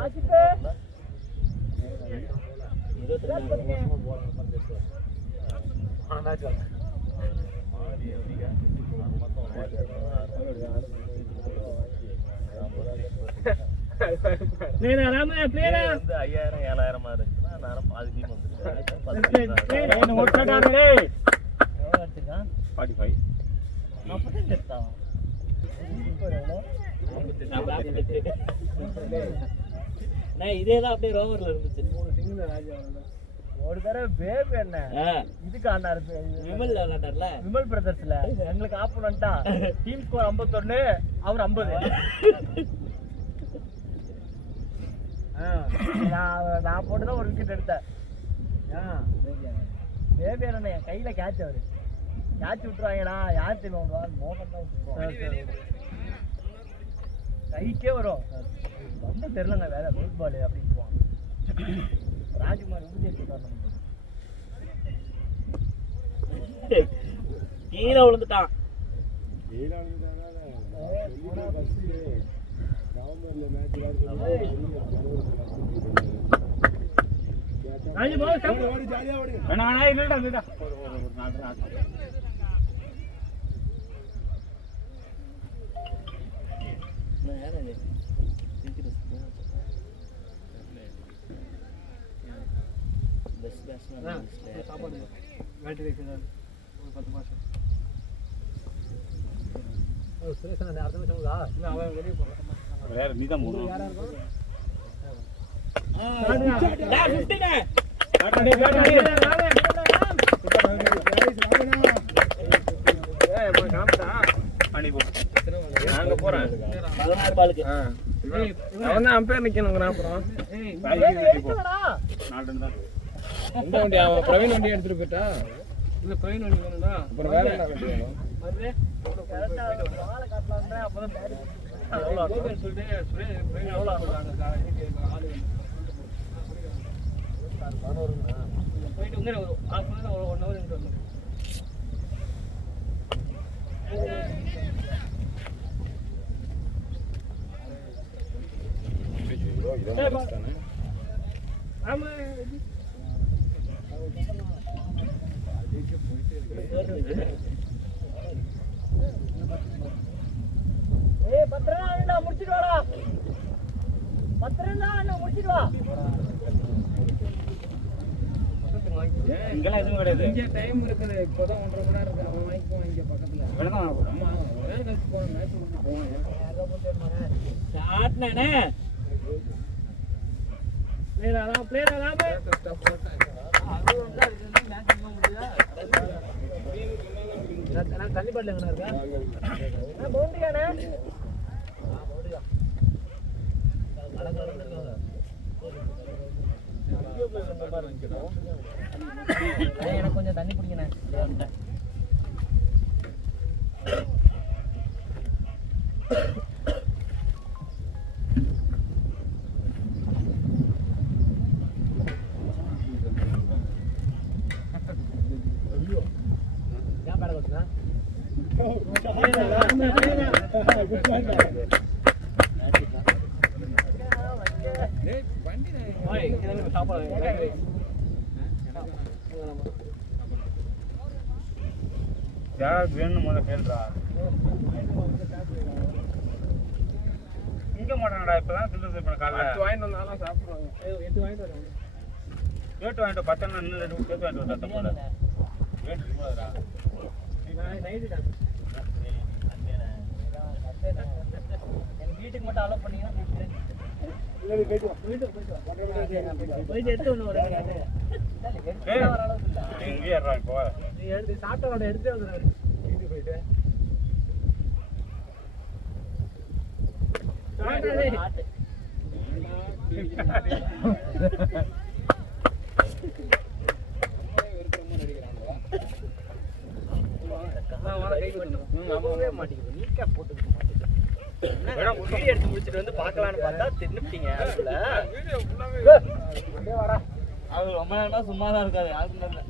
ஆச்சிட்டு 22 லேடா ராமே பிளேடா வந்து 5000 7000 இருக்குன்னா நான் பாதி டீம் என்ன ஓட்டடா டேய் அடிச்சான் 45 40 செத்தா நான் இதேதான் அப்படியே ரோவர்ல இருந்துச்சு. ஒரு தடவை பேபி என்ன இதுக்கு ஆனாரு விமல் விளையாண்டார்ல, விமல் பிரதர்ஸ்ல எங்களுக்கு ஆப்போனண்டா டீம் ஸ்கோர் 51 அவர் 50. நான் போட்டுதான் ஒரு விக்கெட் எடுத்தேன். பேபி என்ன என் கையில கேட்ச் அவரு கேட்ச் விட்டுருவாங்கடா யார் தெரியும் மோகன் தான் விட்டுருவாங்க. கைக்கே வரும் ரொம்ப தெரியலங்க வேற பேஸ் பால் அப்படின்னு போவாங்க. ராஜ்குமார் கீழே விழுந்துட்டான். வேற நீதான் போகணும். நாங்க போறேன் 16 பாலுக்கு. அவன் தான் அம்பேர் நிக்கணுங்கிறான். அப்புறம் எந்த வண்டி அவன் பிரவீன் வண்டி எடுத்துட்டு போயிட்டா இல்ல பிரவீன் வண்டி வேணும்னா அப்புறம் வேற என்ன வண்டி வேணும்? இங்கெல்லாம் எதுவும் கிடையாது. இங்க டைம் இருக்குது. இப்போதான் 1.5 மணி நேரம் இருக்கு. அவன் வாங்கிக்குவான் இங்க பக்கத்துல. வேணாம் அம்மா ஒரே கழிச்சு போன மேட்ச் முடிஞ்சு போவான். தண்ணி பாட்டில் எங்கண்ணா இருக்கா? பவுண்டரியாண்ணே எனக்கு கொஞ்சம் தண்ணி பிடிக்கண்ணே. யாராவது வேணும் முதல்ல கேள்றா. இங்க மாட்டானடா இப்பதான் சில்லறை பண்ண காலைல வாங்கிட்டு வந்தாலும் சாப்பிடுவாங்க. 8 வாங்கிட்டு வரேன். கேட்டு வாங்கிட்டு 10 இன்னும் 2 கேட்டு வாங்கிட்டு வந்தா போல. வேட்டு இருக்குடா. எங்க வீட்டுக்கு மட்டும் அலோ பண்ணீங்கன்னா போயிட்டு எடுத்து ஒன்று ஒரு எங்க ஏறா இப்போ சாப்பிட்டோட எடுத்து வந்துடுறாரு வீட்டுக்கு போயிட்டு. எடுத்து முடிச்சிட்டு வந்து பார்க்கலான்னு பார்த்தா தின்னுட்டீங்க. அது ரொம்ப நேரமா சும்மா தான் இருக்காது யாருக்கும் தெரியல.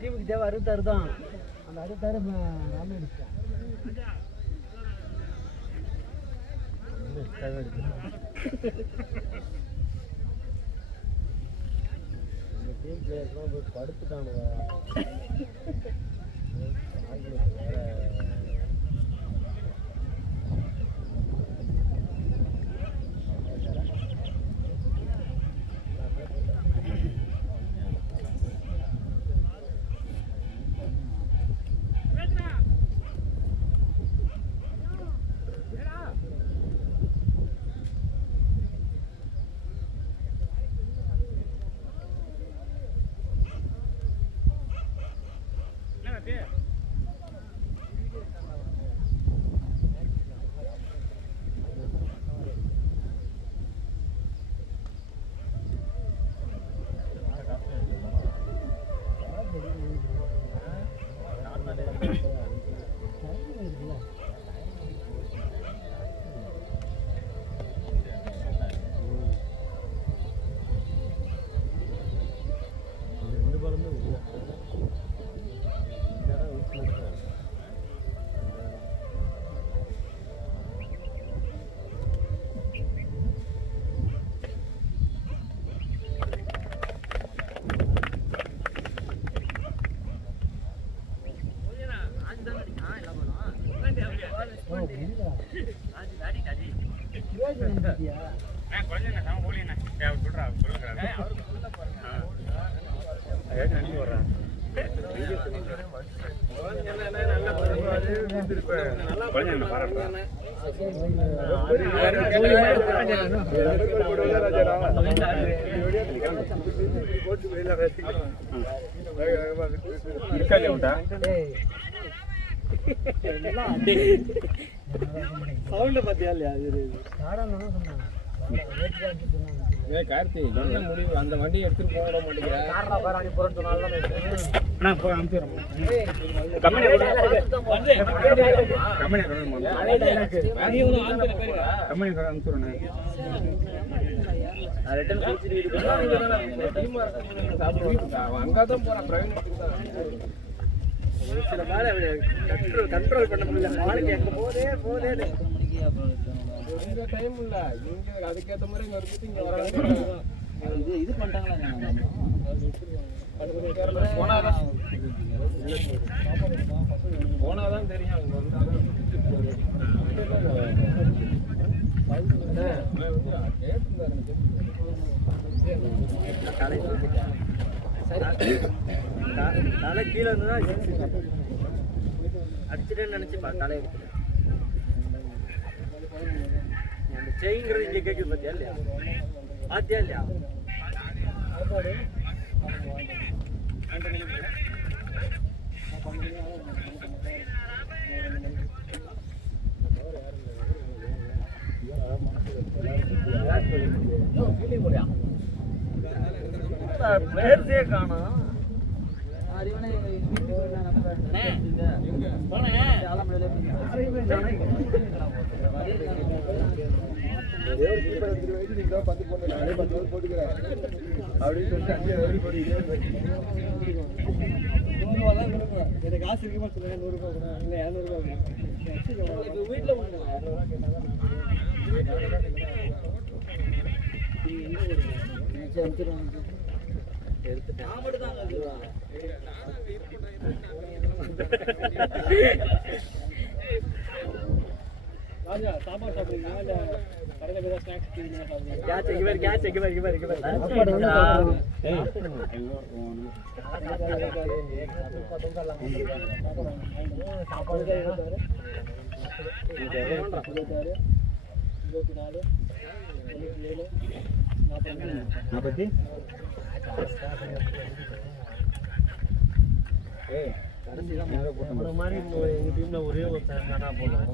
டீமுக்கு தேவை 66 தான். அந்த 66 ராமே அடிச்சிட்டான். இந்த டீம் பிளேயர்ஸ்லாம் போய் படுத்துட்டானுங்க. சவுண்ட் பாத்தியா இல்லையா? கார்த்தி என்ன முடிவு? அந்த வண்டியை எடுத்துட்டு போக விட அங்கதான் போறான் பிரவீன். சில மேல கண்ட்ரோல் பண்ண முடியல. நாளைக்கு எங்க போதே இங்க டைம் இல்ல. இங்க அதுக்கேத்த மாதிரி இங்க இருக்குது. இங்க வர இது பண்ணிட்டாங்களா? போனாதான் தெரியும். அவங்க தலை கீழே இருந்துதான் அடிச்சுட்டேன்னு நினைச்சு தலை எடுத்து அந்த செயின்ங்கிறது இங்கே கேட்குது பார்த்தியா இல்லையா? பார்த்தியா இல்லையா? பிளேயர்ஸே காணோம். அப்படின்னு சொல்லிட்டு அங்கே எழுதி போடுகிறேன். காசு இருக்குமா சொல்லுங்க, 100 ரூபாய் கூட இல்லை 200 ரூபாய் வீட்டில் ராஜா சாப்பாடு சாப்பிடுறீங்களா இல்லை கடையில் போய் ஸ்நாக்ஸ் நம்மள மாதிரி எங்கள் டீமில் ஒரே ஒரு தானா போனோம்.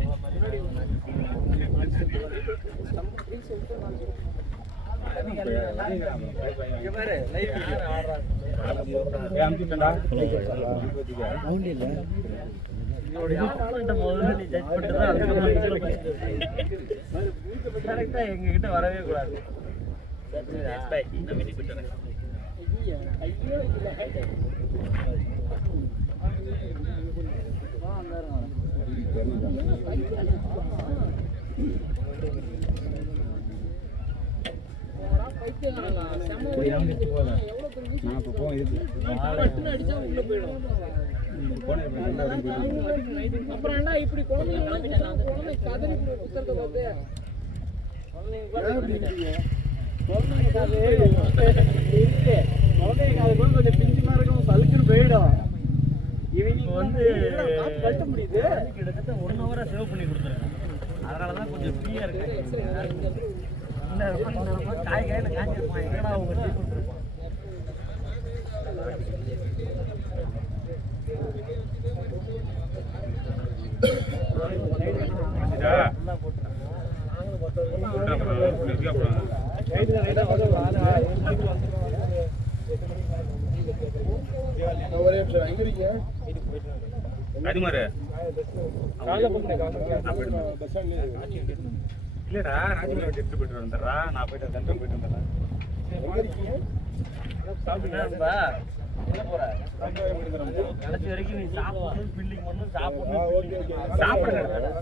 எங்ககிட்ட வரவே கூடாது. அப்புறம் என்ன இப்படி குழந்தை கதறி குத்துறத பார்த்து கொஞ்சம் பிஞ்சு மாதிரி இருக்கும், சலுக்குன்னு போயிடும். இவங்க வந்து கட்ட முடியுது, கிட்டத்தட்ட 1 ஹவரா சேவ் பண்ணி கொடுத்துருக்கேன். அதனாலதான் கொஞ்சம் ஃப்ரீயா இருக்கு. காய் கையில காய்ச்சிருப்பான், எங்கடா அவங்க டீ கொடுத்துருப்பான். ஒரே நிமிஷம் எங்க இருக்கீங்க? ராஜ்குமார் இல்லடா, ராஜ்குமார் எடுத்து போயிட்டு வந்துடுறா. நான் போயிட்டு சென்ட்ரம் போயிட்டு வந்துடுறேன். எங்க இருக்கீங்க? கடைசி வரைக்கும் நீ சாப்பிடணும், பில்லிங் பண்ணணும், சாப்பிடணும்.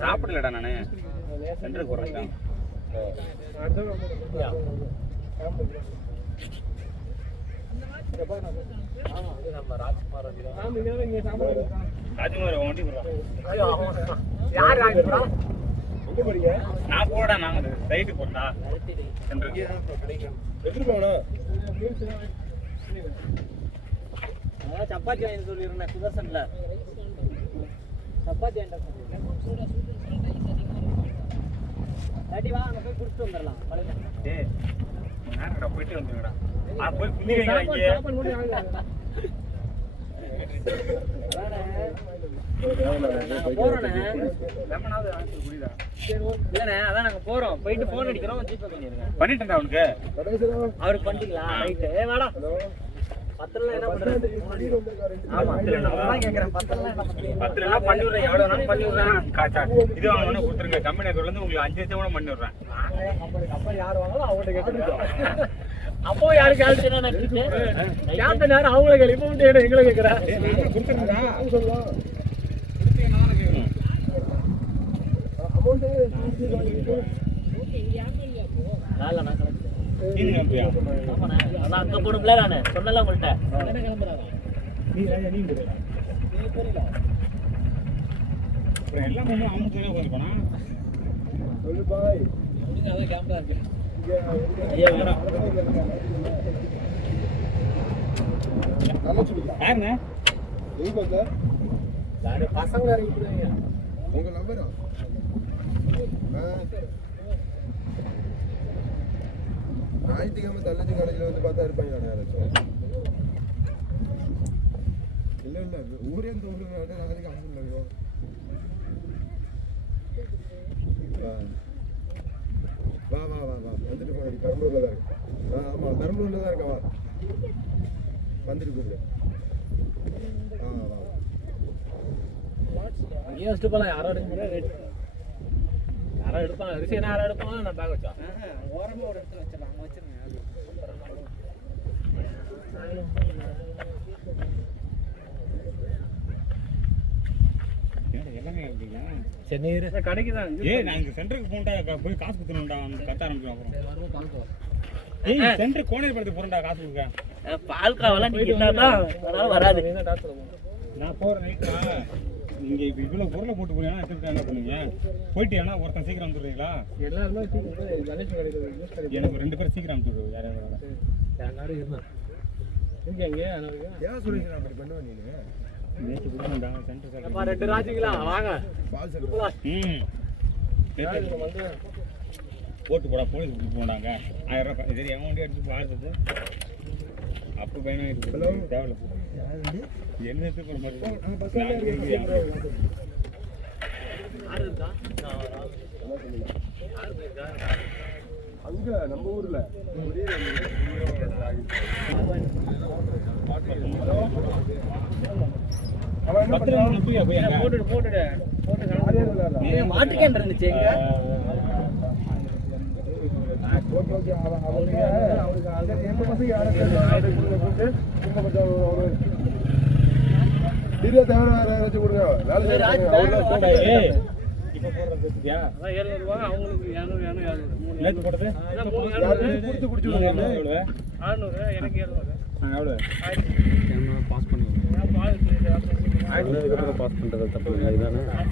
சாப்பிடலடா நானு சென்டருக்கு போறேன். ராஜ்குமார் வண்டி எங்க போறீங்க? நான் போடா, நாங்க சைட்டு போட்டா சென்டருக்கு எடுத்துட்டு போனா சப்பாத்தி வாங்கி சொல்லிருந்தேன் சுதர்சன்ல. சப்பாத்தி வாங்கிட்டு வா, அங்க போய் குடிச்சிட்டு வந்துடலாம். போயிட்டு வந்துங்கடா. போய் குடிக்கிறீங்க அதான் நாங்க போறோம், போயிட்டு போன் அடிக்கிறோம், ஜிபே பண்ணிருங்க. பண்ணிட்டேன்டா அவனுக்கு. அவருக்கு பண்ணிட்டீங்களா? ரைட்டு. வாடா. பத்தெல்லாம் என்ன பண்றது? ஆமா, நான் கேக்குறேன். பத்தெல்லாம் என்ன பண்றது? 10 எல்லாம் பண்ணி விடுறேன், எவ்வளவு வேணாலும் பண்ணி விடுறேன். காச்சா இது வாங்கணும் கொடுத்துருங்க. கம்பெனி இருந்து உங்களுக்கு 5 லட்சம் கூட பண்ணி விடுறேன். கம்பெனி யார் வாங்கலாம் அவங்கள்ட்ட கேட்டு அப்போ யாரு கேள்வி கேப்டன் யாரும் அவங்கள கேள்வி இப்போ மட்டும் எங்களை கேட்குறேன். சொல்லலாம் அமௌண்ட் அங்க போடும்ல நானு சொன்னல உங்கள்கிட்ட. எல்லாம் போனா சொல்லு பாய். கேமரா இருக்கு. யாருங்க எங்க வந்த பசங்க உங்க நம்பரா? ஞாயிற்றுக்கிழமை தள்ளச்சி காலேஜில் வந்து பார்த்தா இருப்பாங்க யாராச்சும். இல்லை இல்லை ஊரே இந்த ஊருக்கு நாளைக்கு காசு இல்லைங்க. வா வா வா வா வந்துட்டு போனடி பெரம்பலூரில் தான் இருக்கு. ஆமாம் பெரம்பலூரில் தான் இருக்கா. வா வந்துட்டு கூப்பிடு. அங்கேயே வச்சுட்டு போகலாம். யாரோ எடுப்பாங்க. ரிஷி என்ன யாரோ எடுப்பாங்க. நான் பேக் வச்சா ஓரமாக ஒரு இடத்துல வச்சிடலாம். அங்கே வச்சிருங்க. எல்லாமே எப்படிங்க சென்னை கடைக்கு தான் நாங்கள் சென்டருக்கு போகண்டா போய் காசு கொடுத்துணும்டா வந்து கத்த ஆரம்பிச்சோம் அப்புறம் ஏய் சென்டர் கோனேரி படத்துக்கு போகிறேன்டா காசு கொடுக்க பால்காவெல்லாம் நீங்கள் என்ன வராது. நான் போகிற நைட்டா நீங்கள் இப்போ இவ்வளோ பொருளை போட்டு போனீங்கன்னா என்ன பண்ணுவீங்க போயிட்டு ஏன்னா ஒருத்தன் சீக்கிரம் வந்துடுறீங்களா எல்லாருமே கணேஷ் கிடையாது. எனக்கு 2 பேர் சீக்கிரம் அனுப்பிச்சு யாராவது யாரும் இருந்தான் இங்கே எங்கே ஏன் சொல்லிச்சு அப்படி பண்ணுவேன் நீ? நேற்று கொடுக்கணும்டா சென்டர் 2 ராஜிங்களா வாங்க பால் சென்டர். போட்டு போடா போலீஸ் கொடுத்து போனாங்க 1000 ரூபாய் சரி எவன் வண்டி அடிச்சு பாடுறது அப்போ பயணம் தேவையில்ல என்ன போகிற மாதிரி அங்க நம்ம ஊர்ல மாட்டுக்கேன் இருந்துச்சு எங்க நேற்று போட்டது எனக்கு 700 எவ்வளோ பாஸ் பண்ணுங்க. பாஸ் பண்ணுறது தப்பு இல்லை.